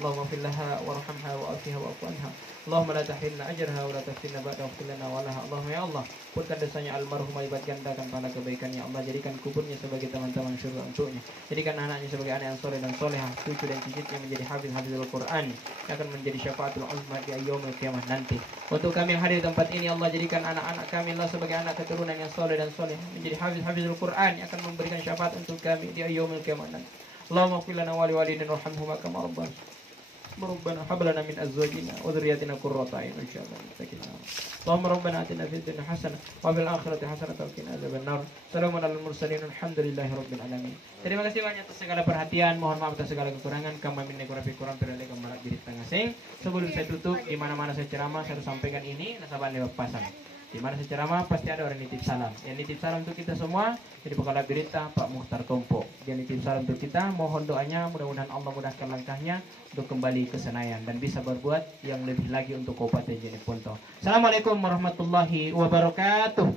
Allahumma fil laha warhamha wa'afiha wa'fu anha. Allahumma la tahrimna ajraha wa la taftinna ba'da waghfir lana wa laha. Allahumma ya Allah, pulkan dosanya almarhumah, lipat gandakan pahala kebaikannya. Allah, jadikan kuburnya sebagai teman-teman surga untuknya. Jadikan anaknya sebagai anak yang soleh dan solehah, cucu dan cicitnya menjadi hafizul Quran yang akan menjadi syafaatul uzma di yaumil qiyamah nanti. Untuk kami yang hadir di tempat ini, Allah, jadikan anak-anak kami Allah sebagai anak keturunan yang soleh dan soleh, menjadi hafizul Quran yang akan memberikan syafaat untuk kami di yaumil qiyamah nanti. Allahumma ighfir lana wa liwalidina warhamhuma kama rabbana hab lana min azwajina wa dhurriyyatina qurrata a'yun insyaallah. Allahumma rabbana atina fid dunya hasanah wa fil akhirati hasanah wa qina adzabannar. Salamun alal mursalin alhamdulillahi rabbil alamin. Terima kasih banyak atas segala perhatian. Mohon maaf atas segala kekurangan. Kami minta kurang perlu kembali diri tengah sing. Sebelum saya tutup, di mana-mana saya ceramah saya sampaikan ini nasabah lewat pasang. Di mana saya ceramah pasti ada orang nitip salam. Yang nitip salam untuk kita semua jadi Kepala Berita Pak Muhtar Tompo. Dia nitip salam untuk kita. Mohon doanya, mudah-mudahan Allah mudahkan langkahnya untuk kembali ke Senayan dan bisa berbuat yang lebih lagi untuk Kabupaten Jeneponto. Assalamualaikum warahmatullahi wabarakatuh.